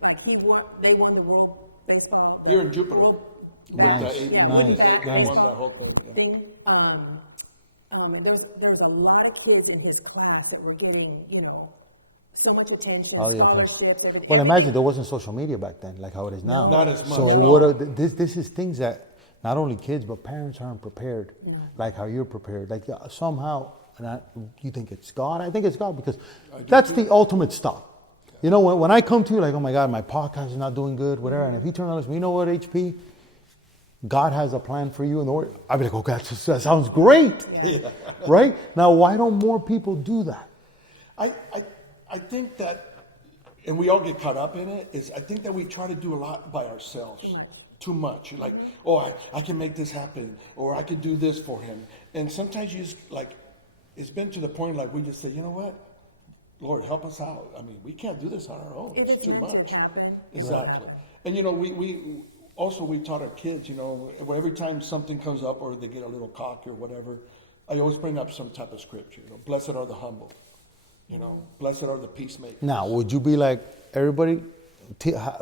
they won the world baseball, Here in the Jupiter. world bat, wooden bat They won baseball that whole thing, thing. And there was a lot of kids in his class that were getting, so much attention, Oh, yeah. scholarships, everything. But imagine everything. there wasn't social media back then, like how it is now. No, Not as much. no. This is things that not only kids but parents aren't prepared. No. Like how you're prepared. Like somehow you think it's God? I think it's God because that's the ultimate stop. You know, when I come to you like, oh my God, my podcast is not doing good, whatever. And if you turn on this, we know what, HP? God has a plan for you in the order. I'd be like, okay, that sounds great. Yeah. Right? Now, why don't more people do that? I think that, and we all get caught up in it, is I think that we try to do a lot by ourselves. Too much. Too much. Like, oh, I can make this happen, or I can do this for him. And sometimes you just, like, it's been to the point like we just say, you know what? Lord, help us out. I mean, we can't do this on our own. If it's too meant to much. happen, it will happen. And you know, we taught our kids, you know, every time something comes up or they get a little cocky or whatever, I always bring up some type of scripture. Blessed are the humble. You know, blessed are the peacemakers. Now, would you be like, everybody,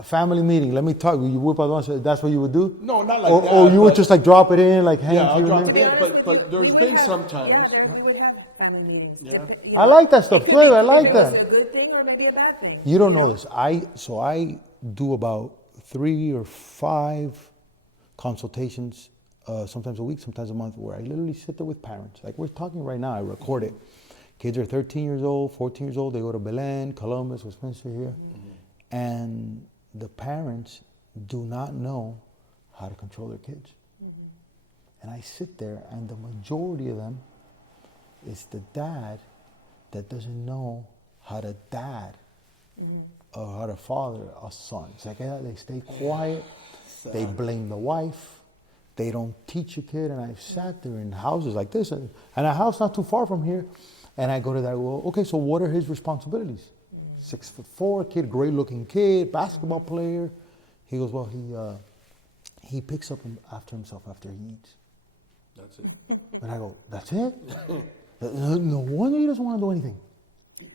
family meeting, let me talk, you whip out one, so that's what you would do? No, not like that. Or you would just like drop it in, like, hey, I'll drop To it be in, honest but with you, we there's would been have, sometimes- we would have family meetings. Yeah. You I like that stuff. It could be, Flavor, I like if it was that. a good thing or maybe a bad thing. You don't know know? this. I do about 3 or 5 consultations, sometimes a week, sometimes a month, where I literally sit there with parents. Like we're talking right now, I record it. Kids are 13 years old, 14 years old. They go to Belen, Columbus, Westminster here. And the parents do not know how to control their kids. And I sit there, and the majority of them is the dad that doesn't know how to dad or how to father a son. It's like, yeah, they stay quiet. They blame the wife. They don't teach a kid. And I've sat there in houses like this, and a house not too far from here. And I go to that, well, okay, so what are his responsibilities? 6'4", kid, great looking kid, basketball player. He goes, well, he picks up after himself after he eats. That's it. And I go, that's it? No wonder he doesn't want to do anything.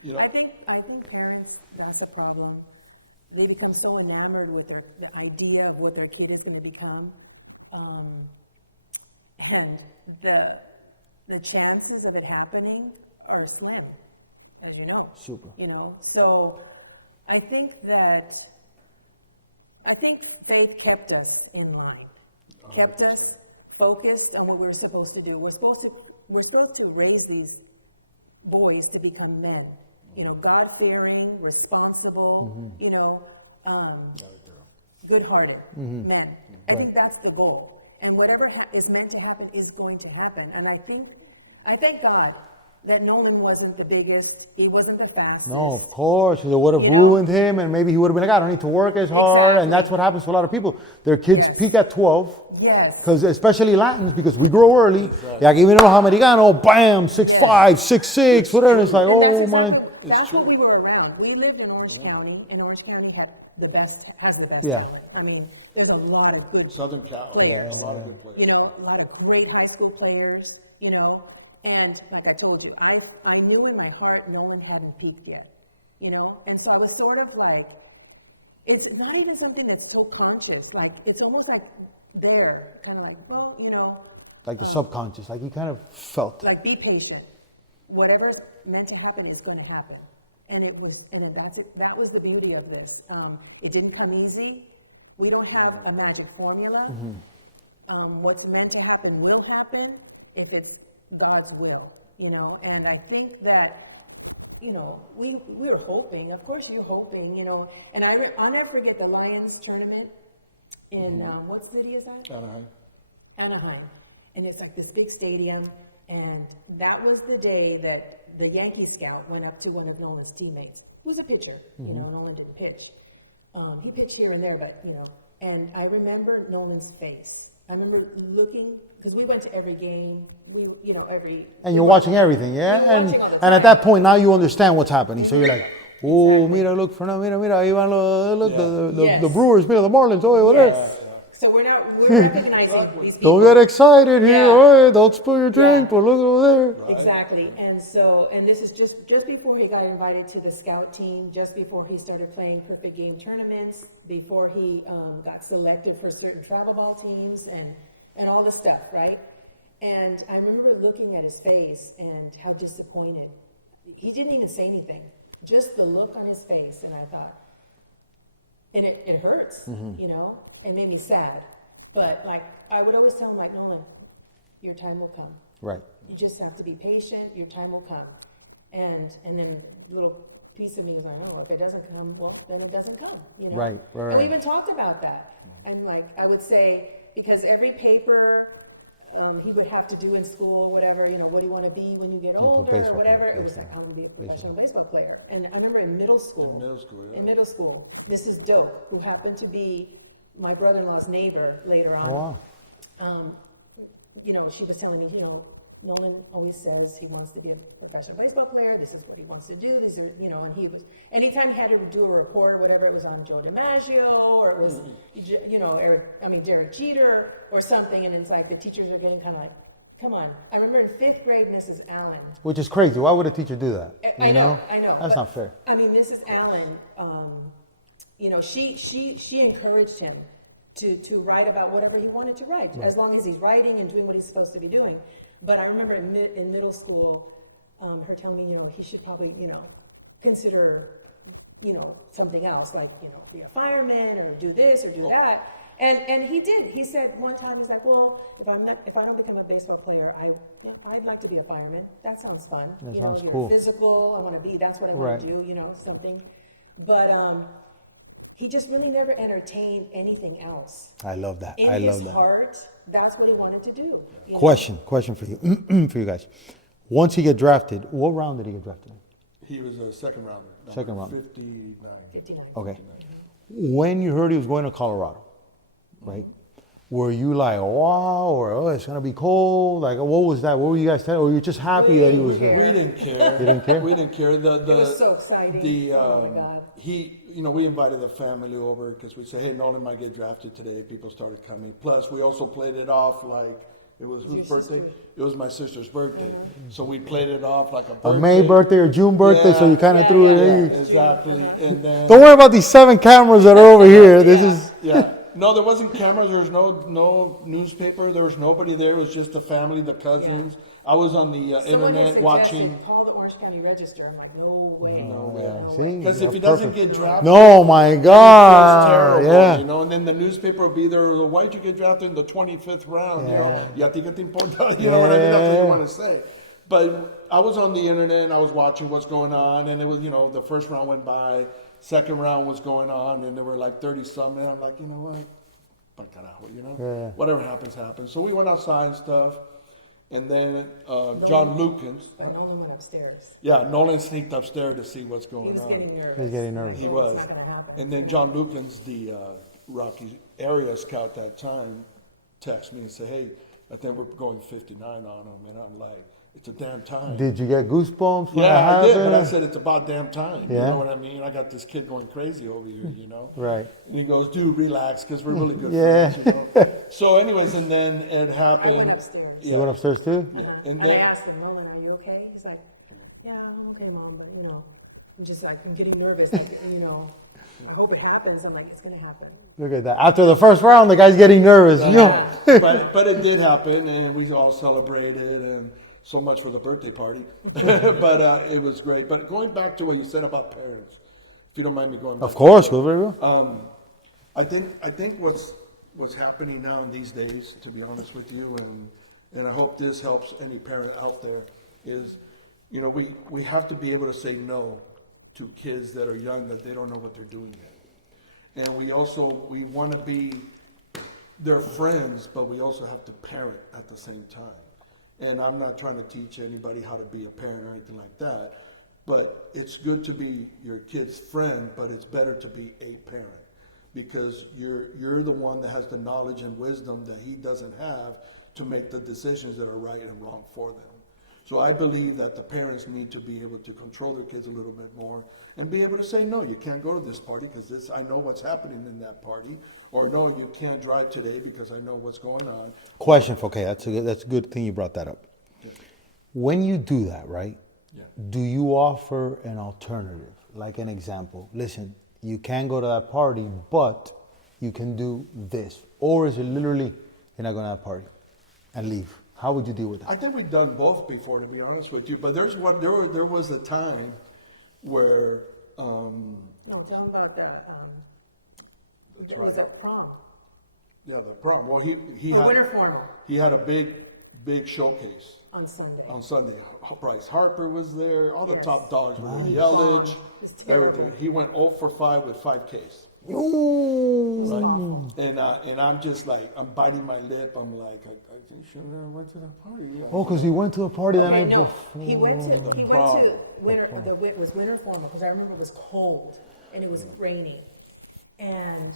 You know, I think parents, that's a problem. They become so enamored with the idea of what their kid is going to become. And the chances of it happening are slim, as you know. Super. You know, so I think faith kept us in line, kept us focused on what we were supposed to do. We're supposed to raise these boys to become men, you know, God-fearing, responsible, you know, good-hearted men. I think that's the goal. And whatever is meant to happen is going to happen. And I thank God that Nolan wasn't the biggest, he wasn't the fastest. No, of course. It would have You know? ruined him, and maybe he would have been like, I don't need to work as hard. Exactly. And that's what happens to a lot of people. Their kids Yes. peak at 12. Yes. Because especially Latins, because we grow early. Like, even though americano, bam, 6'5", Yes. 6'6", whatever. It's like, And oh, that's exactly, man. that's what we were around. We lived in Orange County, and Orange County has the best Yeah. talent. I mean, there's a lot of good Southern Cal, players, a lot of good players. you know, a lot of great high school players, you know. And like I told you, I knew in my heart Nolan hadn't peaked yet, you know. And so I was sort of like, it's not even something that's so conscious. Like, it's almost like there, kind of like, well, you know, Like the subconscious. Like, you kind of felt. like, be patient. Whatever's meant to happen is going to happen. And that's it. That was the beauty of this. It didn't come easy. We don't have a magic formula. What's meant to happen will happen if it's God's will, you know. And I think that, you know, we were hoping. Of course, you're hoping, you know. And I'll never forget the Lions tournament in what city is that? Anaheim. And it's like this big stadium. And that was the day that the Yankee scout went up to one of Nolan's teammates, who was a pitcher. You know, Nolan didn't pitch. He pitched here and there, but, you know. And I remember Nolan's face. I remember looking, because we went to every game. And you're watching everything, yeah? We were watching all the time. And at that point, now you understand what's happening. So you're like, oh, Exactly. mira, look, mira, ahí van Yes. the Brewers, mira, the Marlins, oh, whatever. Yes. So we're recognizing these people. Don't get excited here. Yeah. Oh, don't spill your drink, Yeah. but look over there. Exactly. And this is just before he got invited to the scout team, just before he started playing perfect game tournaments, before he got selected for certain travel ball teams and all the stuff, right? And I remember looking at his face and how disappointed. He didn't even say anything, just the look on his face. And I thought, and it hurts, you know, it made me sad. But like, I would always tell him, like, Nolan, your time will come. Right. You just have to be patient. Your time will come. And then a little piece of me is like, oh, if it doesn't come, well, then it doesn't come, you know? Right. And we even talked about that. I'm like, I would say, because every paper he would have to do in school, whatever, you know, what do you want to be when you get older or whatever. It was like, I want to be a professional baseball player. And I remember in middle school, Mrs. Doak, who happened to be my brother-in-law's neighbor later on, you know, she was telling me, you know, Nolan always says he wants to be a professional baseball player. This is what he wants to do. These are, you know, and he was, anytime he had to do a report or whatever, it was on Joe DiMaggio or it was, you know, Derek Jeter or something. And it's like the teachers are getting kind of like, come on. I remember in 5th grade, Mrs. Allen. Which is crazy. Why would a teacher do that? I know. That's not fair. I mean, Mrs. Allen, you know, she encouraged him to write about whatever he wanted to write, as long as he's writing and doing what he's supposed to be doing. But I remember in middle school, her telling me, you know, he should probably, you know, consider, you know, something else, like, you know, be a fireman or do this or do that. And he did. He said one time, he's like, well, if I don't become a baseball player, I'd like to be a fireman. That sounds fun. You know, you're cool. Physical. I want to be. That's what I want to do. You know, something. But he just really never entertained anything else. I love that. In his heart, that's what he wanted to do. You know? Question for you, for you guys. Once he get drafted, what round did he get drafted in? He was a second rounder. Second round. 59. 59. Okay. When you heard he was going to Colorado, right? Were you like, wow, or oh, it's gonna be cold? Like, what was that? What were you guys saying? Or were you just happy We that he didn't was? care. We didn't care. You didn't care? We didn't care. It was so exciting. Oh my God. You know, we invited the family over because we said, hey, Nolan might get drafted today. People started coming. Plus, we also played it off like it was whose birthday? Sister. It was my sister's birthday. So we played it off like a A birthday. May birthday or June birthday, so you kind of threw it Yeah, in. it was June. Exactly. Uh-huh. And then Don't worry about these 7 cameras that are over here. This Yeah. is yeah. No, there wasn't cameras. There was no newspaper. There was nobody there. It was just the family, the cousins. Yeah. I was on the Someone had internet suggested watching. call the Orange County Register. I'm like, no way. No way. No way. Because if he doesn't get drafted, no, my it's God. terrible. Yeah. You know, and then the newspaper will be there. Why'd you get drafted in the 25th round? Yeah. You know, you know what I mean? That's what you want to say. But I was on the internet and I was watching what's going on, and it was, you know, the first round went by, second round was going on, and there were like 30 something. And I'm like, you know what? Fuck that out, you know? Yeah. Whatever happens, happens. So we went outside and stuff. And then John Lukens. But Nolan went upstairs. Yeah, Nolan sneaked upstairs to see what's going on. He was getting nervous. He was getting I'm nervous. like, He oh, was. it's not going to happen. And then you know? John Lukens, the Rocky area scout that time, texted me and said, hey, I think we're going 59 on him. And I'm like, it's a damn time. Did you get goosebumps? when Yeah, that I did, but I happened? said it's about damn time. You Yeah. know what I mean? I got this kid going crazy over here, you know? Right. And he goes, dude, relax, because we're really good Yeah. friends, you know? So anyways, and then it happened. I went upstairs. You went upstairs too? Uh-huh. And And I then- asked him, Nolan, are you okay? He's like, yeah, I'm okay, Mom, but you know, I'm just like, I'm getting nervous. Like, you know, I hope it happens. I'm like, it's going to happen. Look at that. After the first round, the guy's getting nervous. Yeah. But it did happen, and we all celebrated, and so much for the birthday party. But it was great. But going back to what you said about parents, if you don't mind me going back. Of course. to that. Go I think what's happening now in these days, to be honest with you, and I hope this helps any parent out there, is, you know, we have to be able to say no to kids that are young, that they don't know what they're doing yet. And we want to be their friends, but we also have to parent at the same time. And I'm not trying to teach anybody how to be a parent or anything like that, but it's good to be your kid's friend, but it's better to be a parent, because you're the one that has the knowledge and wisdom that he doesn't have to make the decisions that are right and wrong for them. So I believe that the parents need to be able to control their kids a little bit more and be able to say, no, you can't go to this party because I know what's happening in that party. Or no, you can't drive today because I know what's going on. Question. Okay, that's a good thing you brought that up. Yeah. When you do that, right? Yeah. Do you offer an alternative? Like an example. Listen, you can go to that party, but you can do this. Or is it literally, you're not going to that party and leave? How would you deal with that? I think we've done both before, to be honest with you. But there was a time where No, tell him about the, That's was right. it prom? the prom. Well, he Or had, winter formal. he had a big showcase. On Sunday. On Sunday, Bryce Harper was there. All the Yes. top dogs were there. And he Yelich, bombed. It was terrible. everything. He went 0 for 5 with 5 Ks. It was awful. And I'm just like, I'm biting my lip. I'm like, I think should have went to the party. Yeah, Oh, because he went to a party. Okay, that no, night he went to prom. it was winter formal, because I remember it was cold and it was rainy. And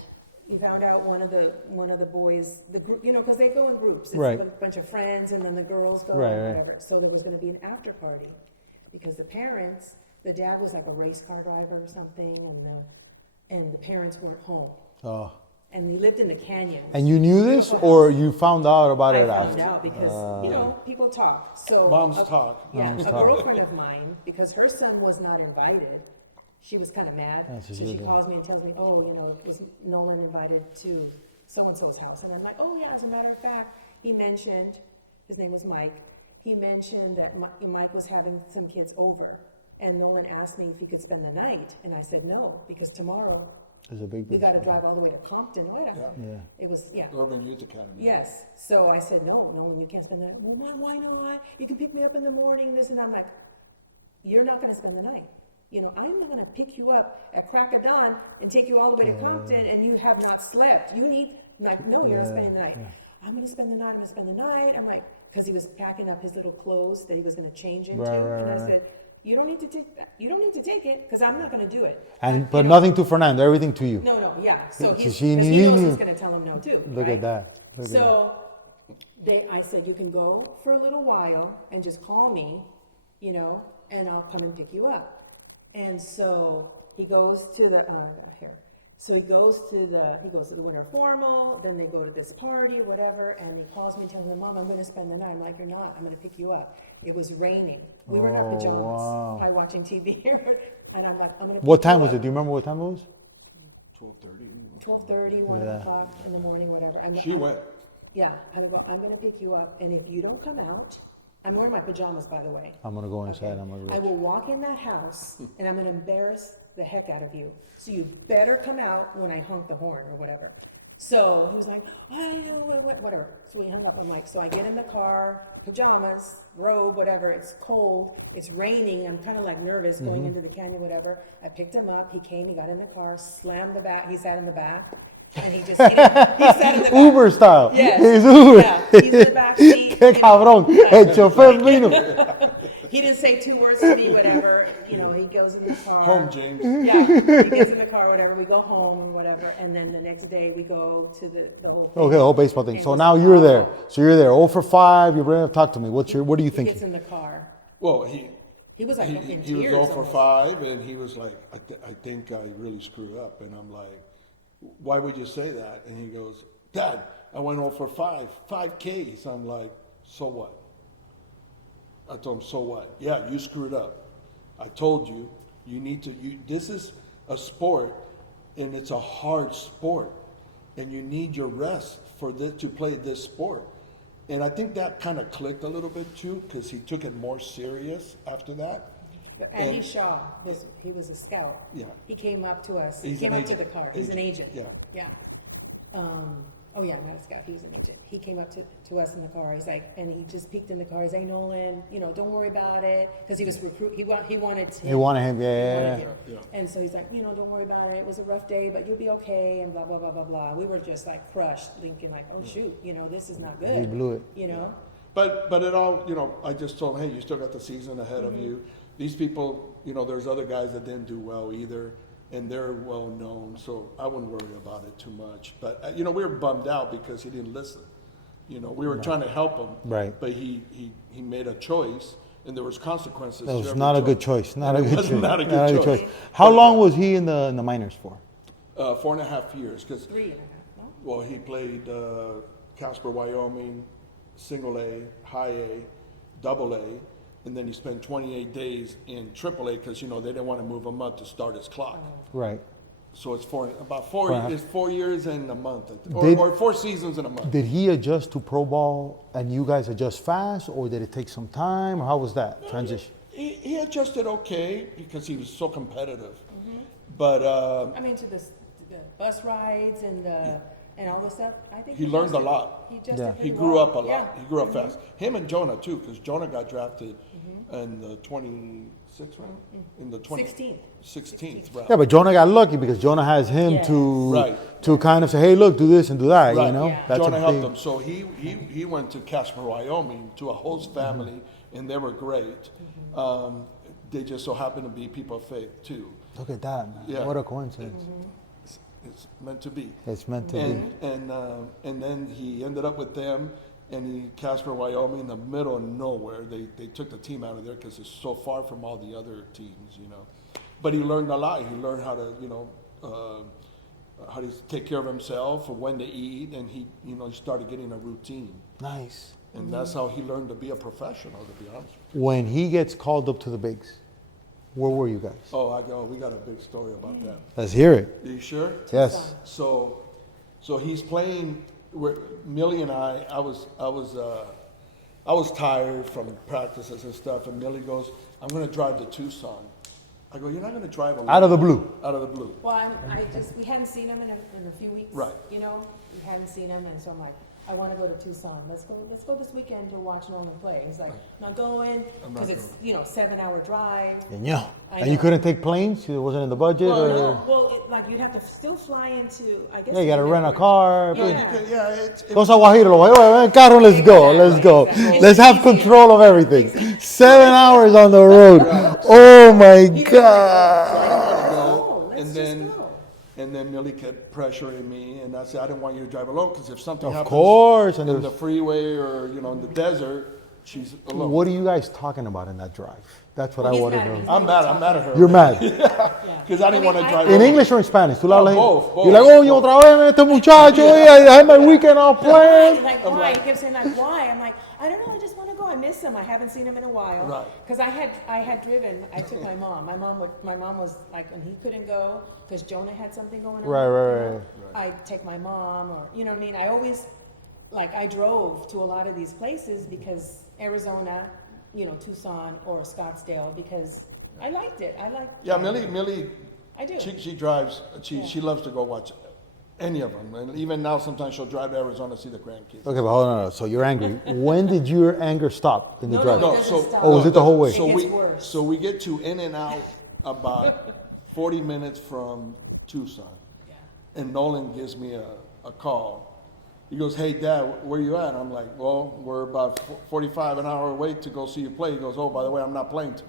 we found out one of the boys, because they go in groups. It's Right. a bunch of friends, and then the girls go Right, and right. whatever. So there was going to be an after party, because the dad was like a race car driver or something, and the parents weren't home. Oh. And they lived in the canyon. And you knew this, Beautiful or house. you found out about I it? found out because, people talk. So Moms talk. Yeah, a girlfriend of mine, because her son was not invited, she was kind of mad. So she calls me and tells me, was Nolan invited to so-and-so's house? And I'm like, oh yeah, as a matter of fact, he mentioned, his name was Mike, he mentioned that Mike was having some kids over. And Nolan asked me if he could spend the night. And I said no, because tomorrow There's a big we got to drive all the way to Compton. It was, Urban Youth Academy. Yes. So I said, no, Nolan, you can't spend the night. Well, why not? You can pick me up in the morning, this and I'm like, you're not going to spend the night. I'm not going to pick you up at crack of dawn and take you all the way to Compton and you have not slept. I'm like, no, you're not spending the night. I'm going to spend the night. I'm like, because he was packing up his little clothes that he was going to change into. And I said, you don't need to take that. You don't need to take it because I'm not going to do it. But nothing to Fernando, everything to you. No, yeah. So So because he knows he's going to tell him no too, Look right? at that. Look at So I said, you can go for a little while and just call me, and I'll come and pick you up. And so he goes to the, I got here. So he goes to the winter formal, then they go to this party, whatever, and he calls me and tells me, Mom, I'm going to spend the night. I'm like, you're not. I'm going to pick you up. It was raining. We were in our pajamas, probably watching TV. And I'm like, I'm going to pick you up. What time was it? Do you remember what time it was? 12:30. 12:30, 1 o'clock in the morning, whatever. She went. Yeah, I'm going to pick you up, and if you don't come out, I'm wearing my pajamas, by the way. I'm going to go inside. Okay. I will walk in that house, and I'm going to embarrass the heck out of you. So you better come out when I honk the horn or whatever. So he was like, whatever. So we hung up on Mike. So I get in the car, pajamas, robe, whatever. It's cold. It's raining. I'm kind of like nervous going into the canyon, whatever. I picked him up. He came. He got in the car, slammed the back. He sat in the back. And he sat in the back. Uber style. Yes. He's Uber. Yeah. He's in the back seat. Qué cabrón. El chofer vino. He didn't say 2 words to me, whatever. He goes in the car. Home, James. Yeah, he gets in the car, whatever. We go home or whatever, and then the next day we go to the whole thing. Okay, the whole baseball thing. And it So was now you're there. awful. So you're there. 0 for 5. You're ready to talk to me. What do you He think? gets in the car. Well, He was like in he was tears 0 for almost. 5, and he was like, I think I really screwed up. And I'm like, why would you say that? And he goes, Dad, I went 0 for 5 Ks. I'm like, so what? I told him, so what? Yeah, you screwed up. I told you, this is a sport, and it's a hard sport, and you need your rest to play this sport. And I think that kind of clicked a little bit too, because he took it more serious after that. Andy Shaw, he was a scout. Yeah. He came up to us. He's He came an up to the agent. car. He's an agent. Yeah. Oh yeah, not a scout. He was an agent. He came up to us in the car. He's like, and he just peeked in the car. He's like, Nolan, don't worry about it, because he was He wanted him. You wanted him, He yeah. wanted him. And so he's like, don't worry about it. It was a rough day, but you'll be okay. And blah blah blah blah blah. We were just like crushed, thinking like, oh shoot, this is not good. You blew it. But it all, I just told him, hey, you still got the season ahead of you. These people, there's other guys that didn't do well either, and they're well known, so I wouldn't worry about it too much. But, we were bummed out because he didn't listen. We were trying to help him. Right. But he made a choice, and there was consequences. That to was every not a choice. good choice. Not a good choice. Not a good choice. How long was he in the minors for? 4.5 years, because 3.5. No. well, he played Casper, Wyoming, single A, high A, double A, and then he spent 28 days in triple A because, they didn't want to move him up to start his clock. Right. So it's 4 years and a month, Did- or 4 seasons and a month. Did he adjust to pro ball and you guys adjust fast, or did it take some time? Or how was that transition? He adjusted okay because he was so competitive. But I mean, to the bus rides and and all the stuff. I think He learned a adjusted- lot. He adjusted Yeah. He pretty grew well. up a lot. Yeah. He grew up fast. Him and Jonah too, because Jonah got drafted in the 26th round, in the 16th. 16th round. Yeah, but Jonah got lucky because Jonah has him Yes. Right. kind of say, hey, look, do this and do that. Right. You know, Yeah. that's Jonah a helped thing. him. So he went to Casper, Wyoming, to a host family, and they were great. They just so happened to be people of faith too. Look at that, man. Yeah. What a coincidence. It's meant to be. It's meant to be. And then he ended up with them in Casper, Wyoming, in the middle of nowhere. They took the team out of there because it's so far from all the other teams, you know. But he learned a lot. He learned how to, how to take care of himself, or when to eat, and he started getting a routine. Nice. And that's how he learned to be a professional, to be honest. When he gets called up to the bigs, where were you guys? Oh, I know. We got a big story about that. Let's hear it. Are you sure? Yes. Tucson. So he's playing with Millie and I was tired from practices and stuff, and Millie goes, I'm going to drive to Tucson. I go, you're not going to drive alone. Out of the blue. Out of the blue. Well, we hadn't seen him in a few weeks. Right. You know, we hadn't seen him, and so I'm like, I want to go to Tucson. Let's go this weekend to watch Nolan play. He's like, I'm not going because it's 7-hour drive. Yeah. I And you know. couldn't take planes? It wasn't in the budget? Well, or? no. Well, like you'd have to still fly into. I guess. Yeah, you got to the rent a airport. car. Yeah. Dos a Guajiro. Oye, carro, let's go. Let's go. Exactly. Let's have It's easier. control of everything. Exactly. 7 hours on the road. Oh my He didn't God. want to go. I didn't want to Let's go. go. Let's And just then- go. And then Millie kept pressuring me, and I said, I didn't want you to drive alone, because if something Of happens course, and in there's- the freeway or, in the desert, she's alone. What are you guys talking about in that drive? That's what Well, I he's want mad to at me. know. I'm mad at her. You're mad. Yeah. Because I didn't want to drive In alone. English or in Spanish? ¿Tú le hablas? both. You're like, oh, yo trabajo en este muchacho. Yeah, déjame el weekend off Why? plan. Like, why? He kept saying, like, why? I'm like, I don't know, I just want to go. I miss him. I haven't seen him in a while. Right. Because I had driven, I took my mom. My mom was like, when he couldn't go, because Jonah had something going on. Right. I take my mom, or, you know what I mean? I always, I drove to a lot of these places because Arizona, Tucson or Scottsdale, because I liked it. Yeah, Millie, I do. she drives, Yeah. she loves to go watch any of them. And even now, sometimes she'll drive to Arizona to see the grandkids. Okay, but hold on. So you're angry. When did your anger stop in the No, drive? it doesn't stop. Oh, was it the whole way? It gets worse. So we get to In and Out about 40 minutes from Tucson. And Nolan gives me a call. He goes, hey, Dad, where you at? I'm like, well, we're about 45 an hour away to go see you play. He goes, oh, by the way, I'm not playing today.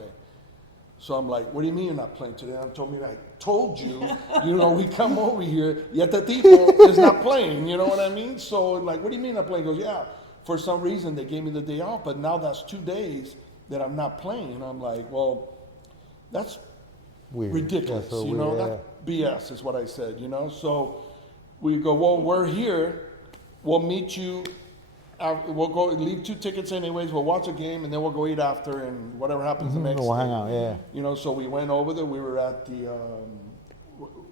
So I'm like, what do you mean you're not playing today? I told you, we come over here, yet the Tito is not playing, you know what I mean? So like, what do you mean I'm playing? He goes, yeah, for some reason they gave me the day off, but now that's 2 days that I'm not playing. And I'm like, well, that's Weird. ridiculous, Yeah, so you weird, know, yeah. that BS is what I said, So we go, well, we're here, we'll meet you, after, we'll go leave 2 tickets anyways, we'll watch a game, and then we'll go eat after, and whatever happens the next We'll hang day. out, yeah. So we went over there, we were at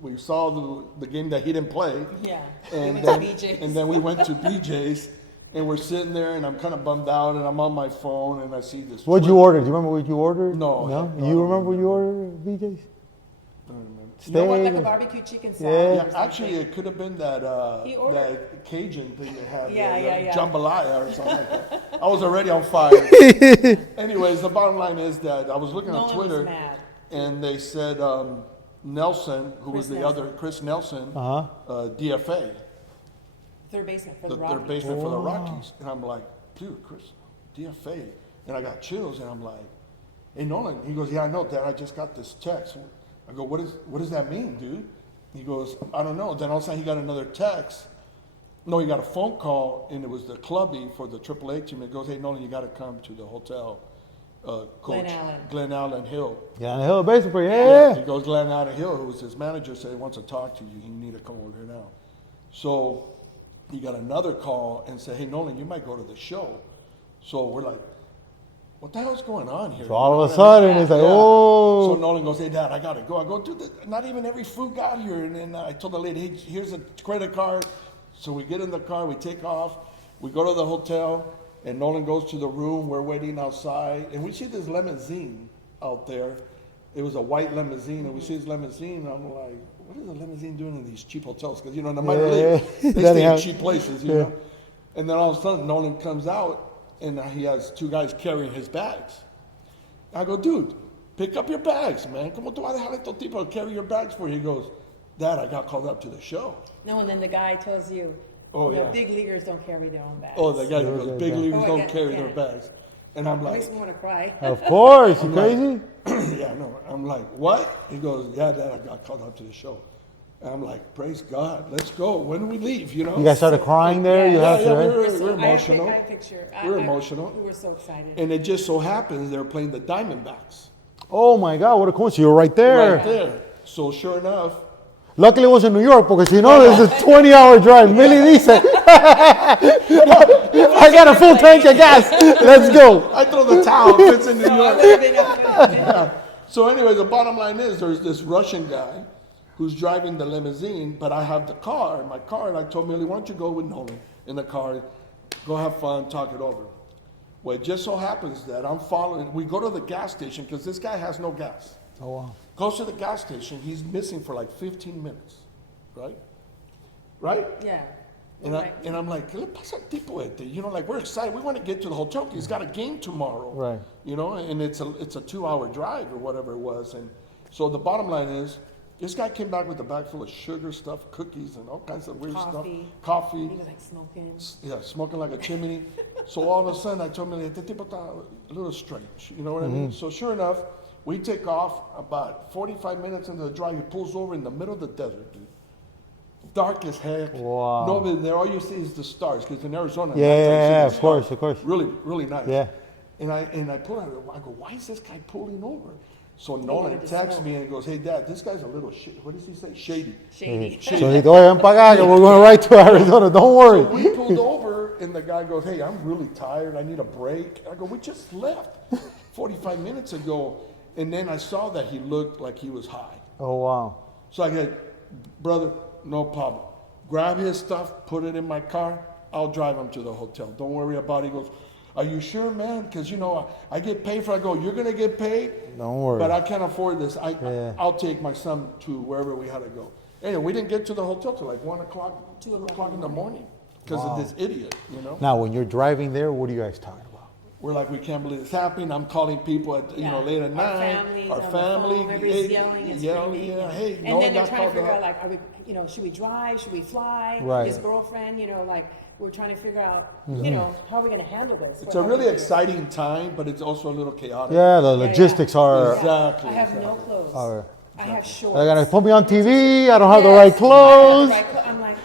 we saw the game that he didn't play. Yeah. We And went then, to BJ's. And then we went to BJ's, and we're sitting there, and I'm kind of bummed out, and I'm on my phone, and I see this. What'd you order? Do you remember what you ordered? No. No? You remember what you ordered at BJ's? You know what? Like a barbecue chicken salad. Yeah. or something. Actually, it could have been that He ordered- that Cajun thing they had. Yeah. Jambalaya or something. I was already on fire. Anyways, the bottom line is that I was looking Nolan on was Twitter, mad. and they said Nelson, who was Chris the Nelson. other, Chris Nelson, Uh-huh. DFA, Third baseman for the the third Rockies. baseman for the Rockies. And I'm like, dude, Chris, DFA. And I got chills, and I'm like, hey, Nolan. He goes, yeah, I know, Dad. I just got this text. I go, what does that mean, dude? He goes, I don't know. Then all of a sudden he got another text. No, he got a phone call, and it was the clubby for the AAA team. He goes, hey, Nolan, you got to come to the hotel. Coach Glenn Allen Hill. Yeah, on the hill, basically. Yeah. He goes, Glenn Allen Hill, who was his manager, said he wants to talk to you. You need to come over here now. So he got another call and said, hey, Nolan, you might go to the show. So we're like, what the hell's going on here? So all of a sudden, it's like, Yeah. oh. So Nolan goes, hey, Dad, I got to go. I go, dude, not even every food got here. And then I told the lady, hey, here's a credit card. So we get in the car, we take off, we go to the hotel, and Nolan goes to the room. We're waiting outside, and we see this limousine out there. It was a white limousine, and we see this limousine, and I'm like, what is a limousine doing in these cheap hotels? Because, you know, in the minor league, they stay in cheap places, you know. And then all of a sudden, Nolan comes out, and he has two guys carrying his bags. I go, dude, pick up your bags, man. Como tú vas a dejar estos tipos carry your bags for you? He goes, Dad, I got called up to the show. No, and then the guy tells you, Oh, you know, yeah. big leaguers don't carry their own bags. Oh, the guy goes, big leaguers don't carry their bags. And I'm That like, makes me want to cry. Of course, you crazy? yeah, no. I'm like, what? He goes, yeah, Dad, I got called up to the show. And I'm like, praise God, let's go. When do we leave, you know? You guys started crying there? Yeah, You have to, yeah, right? we're I have emotional. a picture. We're emotional. We were so excited. And it just so happens they were playing the Diamondbacks. Oh my God, what a coincidence. You're right there. Right there. So sure enough, Luckily it was in New York because you know this is a 20-hour drive. Millie dice, I got a full tank of gas. Let's go. I throw the towel. If it's in the No, I would have been. So anyway, the bottom line is there's this Russian guy who's driving the limousine, but I have the car, my car, and I told Millie, why don't you go with Nolan in the car, go have fun, talk it over. Well, it just so happens that I'm following, we go to the gas station because this guy has no gas. Oh wow. Goes to the gas station, he's missing for like 15 minutes, right? Right? Yeah. And I'm like, ¿qué le pasa al tipo este? You know, like, we're excited. We want to get to the hotel. He's got a game tomorrow. Right. You know, and it's a 2-hour drive or whatever it was. And so the bottom line is, this guy came back with a bag full of sugar stuff, cookies, and all kinds of weird stuff. Coffee. He was like smoking. Yeah, smoking like a chimney. So all of a sudden, I told him, este tipo está a little strange. You know what I mean? So sure enough, we take off. About 45 minutes into the drive, he pulls over in the middle of the desert, dude. Dark as heck. Wow. No, but there all you see is the stars, because in Arizona, Yeah, nighttime, of course. Really, really nice. Yeah. And I pull out, I go, why is this guy pulling over? So Nolan texts me and he goes, hey Dad, this guy's a little shit. What does he say? Shady. Shady. So you go ahead and pagar, we're going right to Arizona. Don't worry. We pulled over and the guy goes, hey, I'm really tired. I need a break. I go, we just left 45 minutes ago. And then I saw that he looked like he was high. Oh wow. So I get, brother, no problem. Grab his stuff, put it in my car. I'll drive him to the hotel. Don't worry about it. He goes, are you sure, man? Because, you know, I get paid for it. I go, you're going to get paid? Don't worry. But I can't afford this. I'll take my son to wherever we had to go. Anyway, we didn't get to the hotel till like 1 o'clock, 2 o'clock in the morning because of this idiot, you know? Now, when you're driving there, what do you guys talk about? We're like, we can't believe it's happening. I'm calling people at, you know, late at night. Our families on the phone, everybody's yelling and screaming. Yeah, hey, and then they're trying to figure out, like, are we, you know, should we drive? Should we fly? Right. His girlfriend, you know, like, we're trying to figure out, you know, how are we going to handle this? It's a really exciting time, but it's also a little chaotic. Yeah, the logistics are. Yeah. Exactly. I have no clothes. I have shorts. They're gonna put me on TV. I don't have the right clothes. I'm like,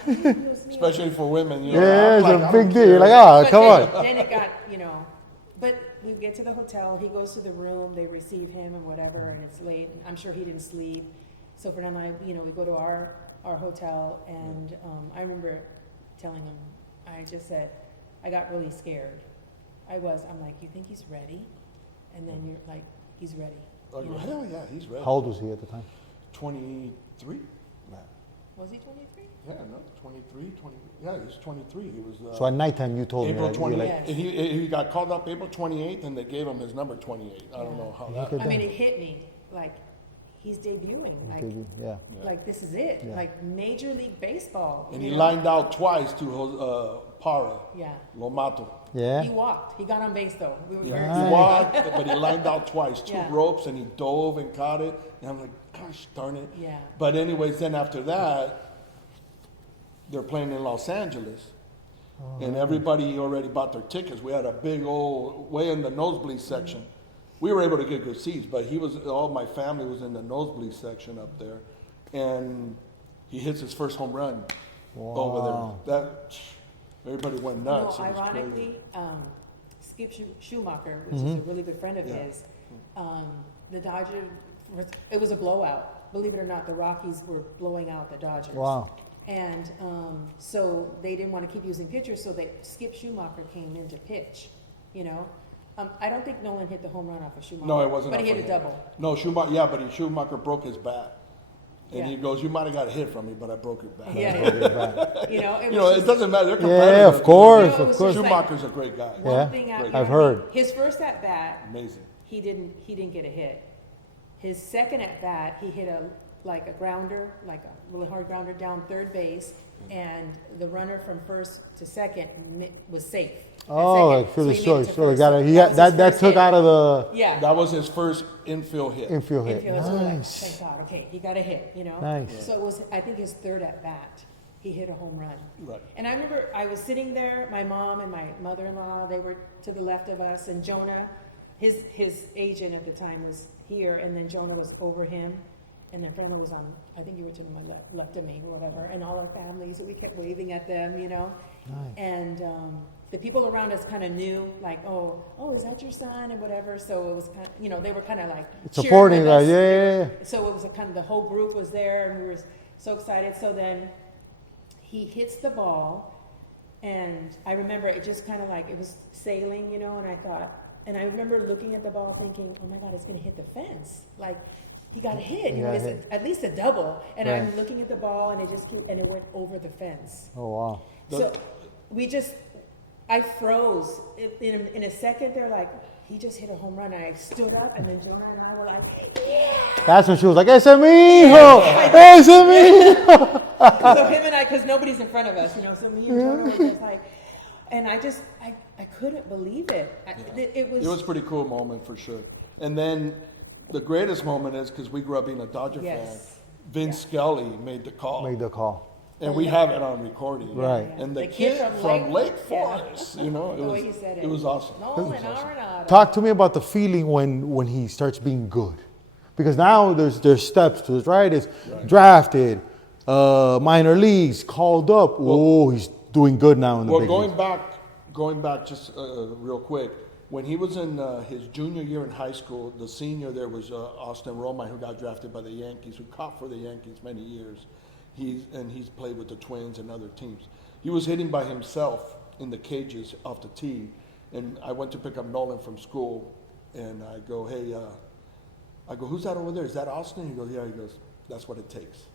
Especially for women. You know, Yeah, it's like, a big deal. You're like, oh, but come then, on. Then it got, you know, but we get to the hotel. He goes to the room. They receive him and whatever, and it's late. I'm sure he didn't sleep. So for them, you know, we go to our hotel, and I remember telling him, I just said, I got really scared. I'm like, you think he's ready? And then you're like, he's ready. You know? Yeah, he's ready. How old was he at the time? 23. Was he 23? Yeah, no, 23, 20. Yeah, he was 23. He was. So at nighttime, you told April me. 28th. Yes. And he got called up April 28th, and they gave him his number 28. I don't know how that. I mean, it hit me like he's debuting, like, Yeah. like this is it, like Major League Baseball. And you he know? lined out twice to Para. Yeah. Lomato. He Yeah. walked. He got on base though. We were very He excited. walked, but he lined out twice, two Yeah. ropes, and he dove and caught it. And I'm like, gosh darn it. Yeah. But anyways, then after that, they're playing in Los Angeles. And everybody already bought their tickets. We had a big old, way in the nosebleed section. We were able to get good seats, but all my family was in the nosebleed section up there. And he hits his first home run over there. Everybody went You nuts. know, ironically, Skip Schumacher, which is a really good friend of his, the Dodgers, it was a blowout. Believe it or not, the Rockies were blowing out the Dodgers. Wow. And so they didn't want to keep using pitchers, so Skip Schumacher came in to pitch, you know. I don't think Nolan hit the home run off of Schumacher. No, it wasn't. But he hit a double. No, Schumacher broke his bat. And Yeah. he goes, you might have got hit from me, but I broke it back. Yeah. You know, It doesn't matter. They're competitive. Yeah, of course, You know, it was of course. just like- Schumacher's a great guy. one Yeah. thing after I've heard. his first at bat, Amazing. he didn't get a hit. His second at bat, he hit a grounder, like a really hard grounder down third base, and the runner from first to second was safe. Oh, for the he short. needed to So first. that took out of the Yeah. That was his first infield hit. infield hit. Infield, so we're like, thank God, okay, he got a hit, you know? Nice. So it was, I think his third at bat, he hit a home run. Right. And I remember I was sitting there, my mom and my mother-in-law, they were to the left of us, and Jonah, his agent at the time was here, and then Jonah was over him, and then Frema was on, I think you were to my left of me, or whatever, and all our families, we kept waving at them, you know? And the people around us kind of knew, like, oh, is that your son, or whatever, so it was kind of, you know, they were kind of like Supporting cheering that, with us. yeah. So it was kind of, the whole group was there, and we were so excited. So then he hits the ball, and I remember it just kind of like, it was sailing, you know, and I remember looking at the ball thinking, oh my God, it's going to hit the fence. Like, he got hit, you know, it's at least a double. And Right. I'm looking at the ball, and it went over the fence. Oh wow. So I froze. In a second, they're like, he just hit a home run. I stood up, and then Jonah and I were like, yeah! That's when she was like, "Ese mijo, ese mijo." So him and I, because nobody's in front of us, you know, so me and Jonah were just like, and I couldn't believe it. It was a pretty cool moment for sure. And then the greatest moment is because we grew up being a Dodger fan. Yes. Vince Scully made the call. Made the call. And we have it on recording. Right. And the The kid kid from from Lake yeah. Forest, you know, The way he said it. It was awesome. Oh, and Arenado. Talk to me about the feeling when he starts being good, because now there's steps to it, right? It's drafted, minor leagues, called up. He's doing good now in the big leagues. Going back just real quick, when he was in his junior year in high school, the senior there was Austin Romine, who got drafted by the Yankees, who caught for the Yankees many years. He's played with the Twins and other teams. He was hitting by himself in the cages off the tee, and I went to pick up Nolan from school, and I go, hey, who's that over there? Is that Austin? He goes, yeah. He goes, that's what it takes.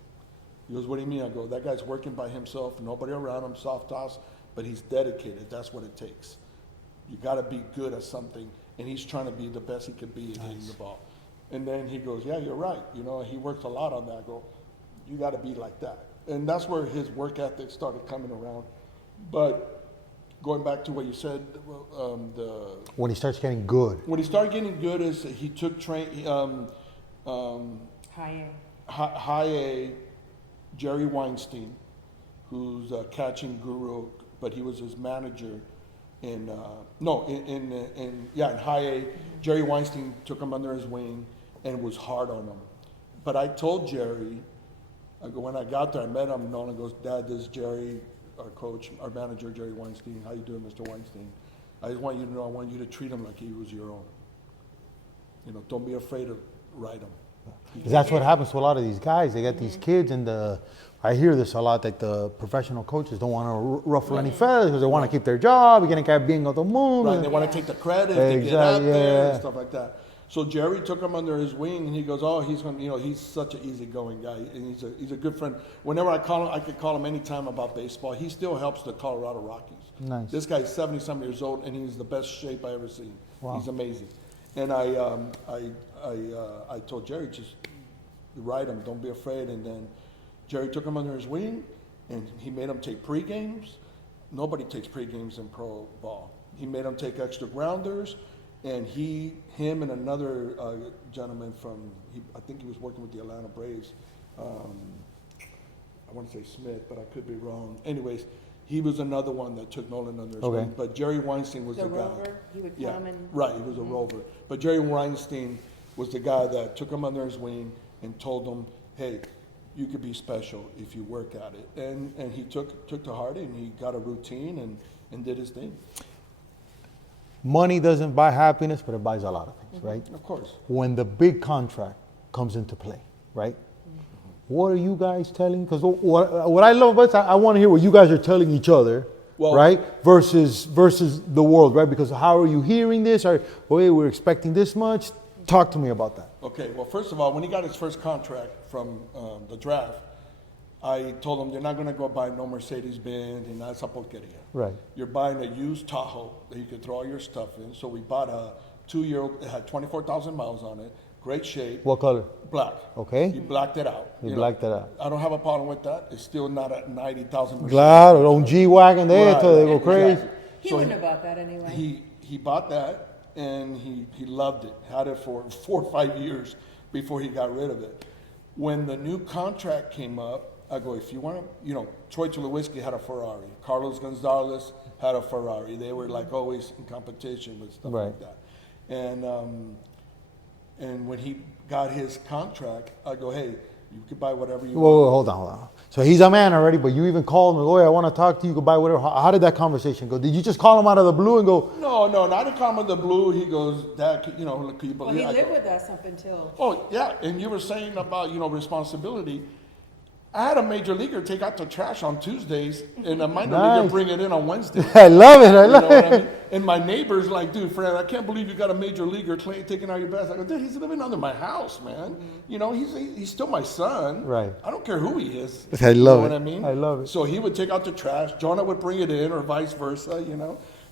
He goes, what do you mean? I go, that guy's working by himself, nobody around him, soft toss, but he's dedicated. That's what it takes. You got to be good at something, and he's trying to be the best he can be at hitting the ball. And then he goes, yeah, you're right. You know, he worked a lot on that. I go, you got to be like that. And that's where his work ethic started coming around. But going back to what you said, When he starts getting good. when he started getting good is he took High A, Jerry Weinstein, who's a catching guru, but he was his manager in High A. Jerry Weinstein took him under his wing and was hard on him. But I told Jerry, I go, when I got there, I met him, Nolan goes, Dad, this is Jerry, our coach, our manager, Jerry Weinstein. How you doing, Mr. Weinstein? I just want you to know, I want you to treat him like he was your own. You know, don't be afraid to ride him. That's what happens to a lot of these guys. They get these kids, and I hear this a lot, that the professional coaches don't want to ruffle any feathers because they want to keep their job. You're going to keep being on the moon. Right, they want to take the credit, they get out there and stuff like that. So Jerry took him under his wing, and he goes, "Oh, he's such an easygoing guy, and he's a good friend. Whenever I call him, I could call him anytime about baseball. He still helps the Colorado Rockies. Nice. This guy's 70-some years old, and he's the best shape I ever seen. Wow. He's amazing. And I told Jerry, just ride him, don't be afraid. And then Jerry took him under his wing, and he made him take pre-games. Nobody takes pre-games in pro ball. He made him take extra grounders. And him and another gentleman I think he was working with the Atlanta Braves. I want to say Smith, but I could be wrong. Anyways, he was another one that took Nolan under his wing. But Jerry Weinstein was the guy. rover, he would come and... Right, he was a rover. But Jerry Weinstein was the guy that took him under his wing and told him, hey, you could be special if you work at it. And he took to heart, and he got a routine and did his thing. Money doesn't buy happiness, but it buys a lot of things, right? Of course. When the big contract comes into play, right? What are you guys telling? Because what I love about it, I want to hear what you guys are telling each other, right? Versus the world, right? Because how are you hearing this? We're expecting this much. Talk to me about that. Okay, well, first of all, when he got his first contract from the draft, I told him, you're not going to go buy no Mercedes-Benz, you're not supposed to get it. Right. You're buying a used Tahoe that you could throw all your stuff in. So we bought a 2-year-old that had 24,000 miles on it, great shape. What color? Black. Okay. He blacked it out. He you blacked know. it out. I don't have a problem with that. It's still not at 90,000. Claro, un G-Wagon de Right. esto, they go crazy. He wouldn't have bought that anyway. He bought that and he loved it. Had it for 4 or 5 years before he got rid of it. When the new contract came up, I go, if you want to, Troy Tulowitzki had a Ferrari. Carlos Gonzalez had a Ferrari. They were like always in competition with stuff Right. like that. And when he got his contract, I go, hey, you can buy whatever you want. Whoa, hold on. So he's a man already, but you even call him and go, hey, I want to talk to you, you can buy whatever. How did that conversation go? Did you just call him out of the blue and go? No, not a comment of the blue. He goes, Dad, people. Well, he lived with us up until. Oh, yeah, and you were saying about, responsibility. I had a major leaguer take out the trash on Tuesdays, and a minor leaguer bring it in on Wednesday. I love it, You know what I mean? And my neighbor's like, dude, Fred, I can't believe you got a major leaguer taking out your bath. I go, dude, he's living under my house, man. He's still my son. Right. I don't care who he is. I love you know it. what I mean? I love it. So he would take out the trash. Jonah would bring it in, or vice versa,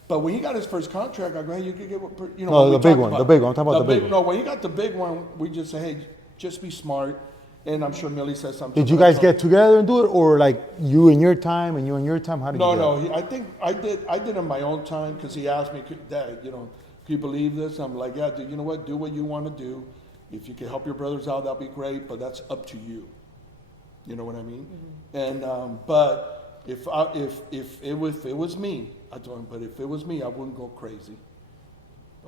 But when he got his first contract, I go, hey, you could get, No, the big one. I'm talking about the big one. No, when he got the big one, we just say, hey, just be smart. And I'm sure Millie said something. Did you guys get together and do it, or like you in your time and you in your time? How did you do it? No. I think I did in my own time because he asked me, Dad, can you believe this? I'm like, yeah, dude, you know what? Do what you want to do. If you can help your brothers out, that'd be great. But that's up to you. You know what I mean? Mm-hmm. And but if it was me, I told him. But if it was me, I wouldn't go crazy.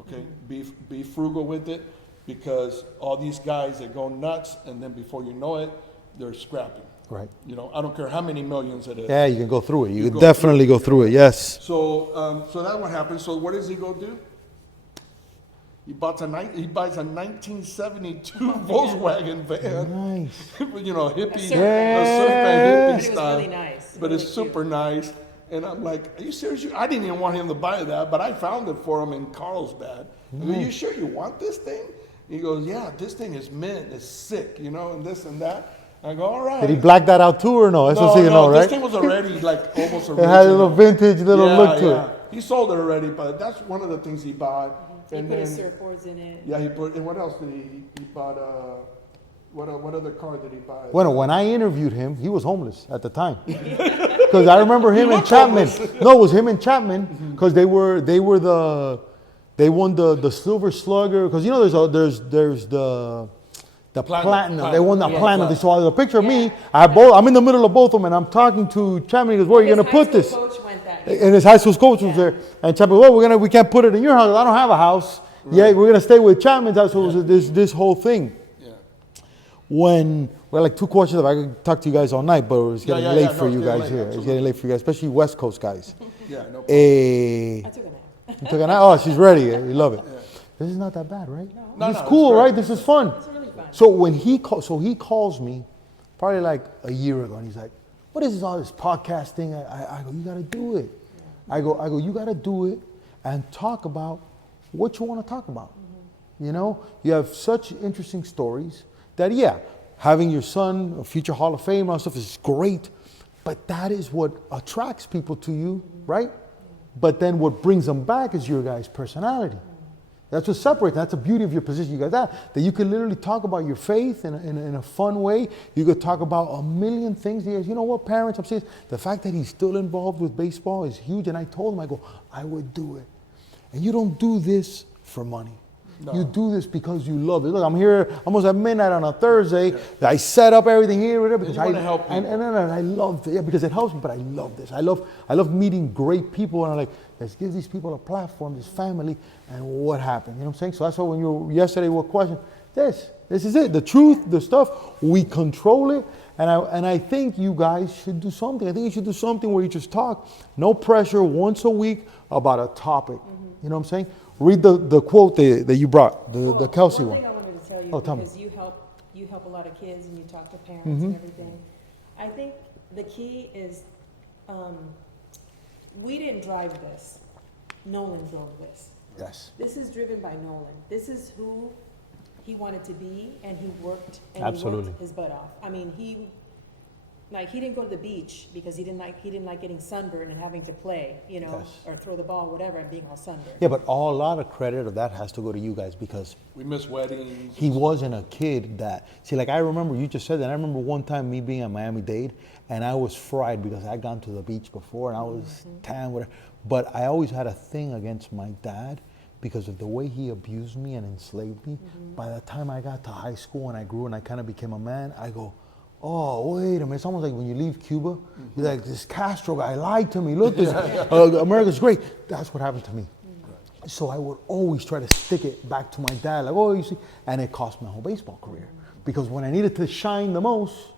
Okay, be frugal with it. Because all these guys, they go nuts, and then before you know it, they're scrapping. Right. I don't care how many millions it is. Yeah, you can go through it. You can definitely go through it. Yes. So, so that's what happens. So, what does he go do? He buys a 1972 Volkswagen van. Nice. Hippie, A a surf surf van, hippie But it was style. really nice. But Really it's super nice. And I'm like, are you serious? I didn't even want him to buy that, but I found it for him in Carlsbad. I go, you sure you want this thing? He goes, yeah, this thing is mint, it's sick, and this and that. I go, all right. Did he black that out too, or no? That's what you know, this right? thing was already like almost original. It had a little vintage look to it. He sold it already, but that's one of the things he bought. He put his surfboards in it. Yeah, he put. And what else did he bought? What other car did he buy? Well, when I interviewed him, he was homeless at the time. Because I remember him and Chapman. No, it was him and Chapman because they won the Silver Slugger because there's the platinum. They won the platinum. They saw the picture of me. I'm in the middle of both of them, and I'm talking to Chapman. He goes, "Where are you gonna put this?" Coach went that year. And his high school coach was there, and Chapman, "Well, we can't put it in your house. I don't have a house. Right. Yeah, we're gonna stay with Chapman's house." So it was this whole thing. Yeah. When like 2 questions, I could talk to you guys all night, but it's getting late for you guys here. It's getting late for you guys, especially West Coast guys. Yeah. No. I took a nap. You took a nap? Oh, she's ready. We love it. This is not that bad, right? No. It's cool, right? This is fun. It's really fun. So when he calls me, probably like a year ago, and he's like, "What is all this podcast thing?" I go, "You got to do it." Yeah. I go, "You got to do it and talk about what you want to talk about." Mm-hmm. You have such interesting stories that having your son a future Hall of Fame and stuff is great, but that is what attracts people to you, right? But then what brings them back is your guys' personality. That's what separates. That's the beauty of your position. You got that you can literally talk about your faith in a fun way. You could talk about a million things. You know what, parents, I'm saying the fact that he's still involved with baseball is huge. And I told him, I go, I would do it. And you don't do this for money. No. You do this because you love it. Look, I'm here almost at midnight on a Thursday. I set up everything here because I help and I love it. Yeah, because it helps me. But I love this. I love meeting great people, and I'm like, let's give these people a platform, this family, and what happened. You know what I'm saying? So that's why when yesterday were questioning, this is it. The truth, the stuff, we control it. And I think you guys should do something. I think you should do something where you just talk, no pressure, once a week about a topic. You know what I'm saying? Read the quote that you brought, the Kelsey one. One thing I wanted to tell you, because me. you help a lot of kids and you talk to parents and everything. I think the key is, we didn't drive this. Nolan drove this. Yes. This is driven by Nolan. This is who he wanted to be, and he worked his butt off. I mean, like he didn't go to the beach because he didn't like getting sunburned and having to play, you know, or throw the ball, whatever, and being all sunburned. Yeah, but a lot of credit of that has to go to you guys because We miss weddings. he wasn't a kid that, see, like I remember, you just said that, I remember one time me being at Miami-Dade and I was fried because I'd gone to the beach before and I was tan, whatever. But I always had a thing against my dad because of the way he abused me and enslaved me. By the time I got to high school and I grew and I kind of became a man, I go, oh, wait a minute. It's almost like when you leave Cuba, you're like, this Castro guy lied to me. Look, this, America's great. That's what happened to me. So I would always try to stick it back to my dad, like, oh, you see, and it cost my whole baseball career. Because when I needed to shine the most,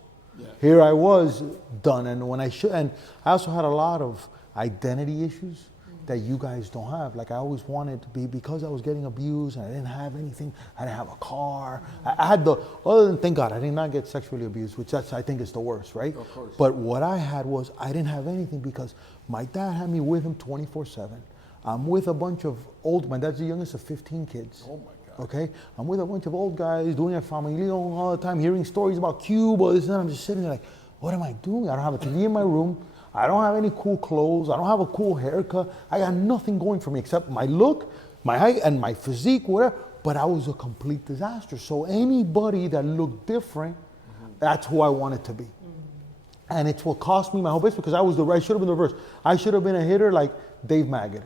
here I was done. And when I should, and I also had a lot of identity issues that you guys don't have. Like I always wanted to be, because I was getting abused and I didn't have anything, I didn't have a car. I had the, other than, thank God, I did not get sexually abused, which that's, I think is the worst, right? Of course. But what I had was, I didn't have anything because my dad had me with him 24/7. I'm with a bunch of old, my dad's the youngest of 15 kids. Oh my God. Okay? I'm with a bunch of old guys doing their familion all the time, hearing stories about Cuba, this and that. I'm just sitting there like, what am I doing? I don't have a TV in my room. I don't have any cool clothes. I don't have a cool haircut. I got nothing going for me except my look, my height, and my physique, whatever. But I was a complete disaster. So anybody that looked different, that's who I wanted to be. And it's what cost me my whole business because I should have been the reverse. I should have been a hitter like Dave Magid.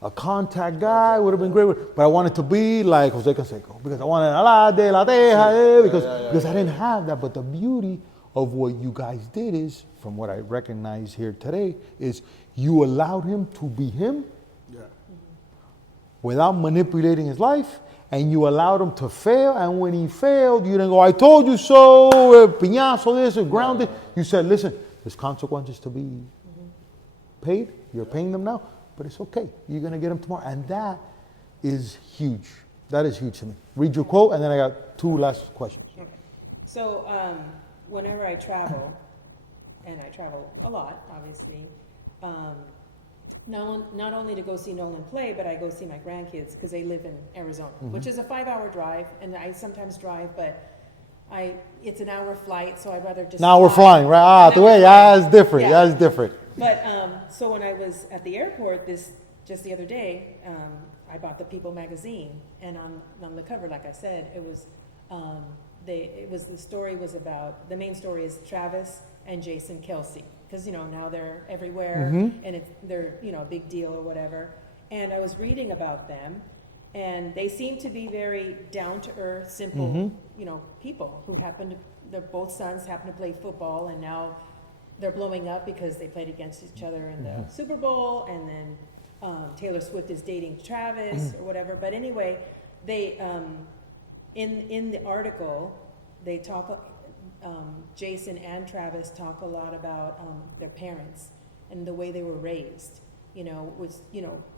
A contact guy would have been great, but I wanted to be like Jose Canseco because I wanted ala de la teja because I didn't have that. But the beauty of what you guys did is, from what I recognize here today, is you allowed him to be him without manipulating his life, and you allowed him to fail. And when he failed, you didn't go, I told you so, piñazo this, or grounded. You said, listen, there's consequences to be paid. You're paying them now, but it's okay. You're going to get them tomorrow. And that is huge. That is huge to me. Read your quote, and then I got two last questions. So whenever I travel, and I travel a lot, obviously, not only to go see Nolan play, but I go see my grandkids because they live in Arizona, which is a 5-hour drive, and I sometimes drive, but it's an hour flight, so I'd rather just. Now we're flying, right? The way, that's different. Yeah. That's different. But so when I was at the airport just the other day, I bought the People magazine, and on the cover, like I said, it was the story was about, the main story is Travis and Jason Kelsey, because now they're everywhere and they're a big deal or whatever. And I was reading about them, and they seem to be very down to earth, simple, people who their both sons happen to play football, and now they're blowing up because they played against each other in the Super Bowl, and then Taylor Swift is dating Travis or whatever. But anyway, they in the article they talk. Jason and Travis talk a lot about their parents and the way they were raised. Was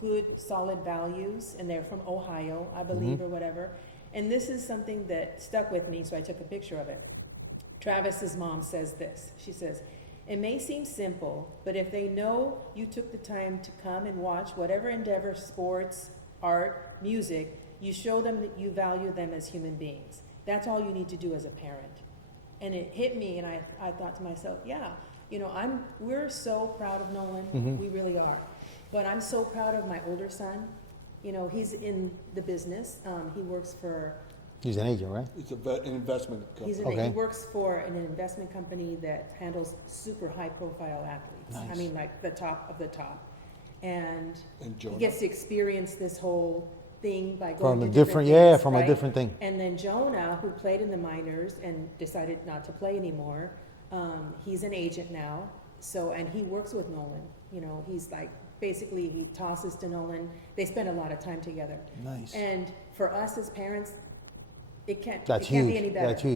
good, solid values, and they're from Ohio, I believe, or whatever. And this is something that stuck with me, so I took a picture of it. Travis's mom says this. She says, "It may seem simple, but if they know you took the time to come and watch whatever endeavor, sports, art, music, you show them that you value them as human beings. That's all you need to do as a parent." And it hit me, and I thought to myself, yeah, we're so proud of Nolan, we really are. But I'm so proud of my older son. He's in the business. He works for. He's an agent, right? It's an investment company. He works for an investment company that handles super high-profile athletes. Nice. I mean, like the top of the top. And he Jonah. gets to experience this whole thing by From going to a different different, things, from right? a different thing. And then Jonah, who played in the minors and decided not to play anymore, he's an agent now. And he works with Nolan. He's like, basically he tosses to Nolan. They spend a lot of time together. Nice. And for us as parents, it can't That's be huge. any better. That's huge.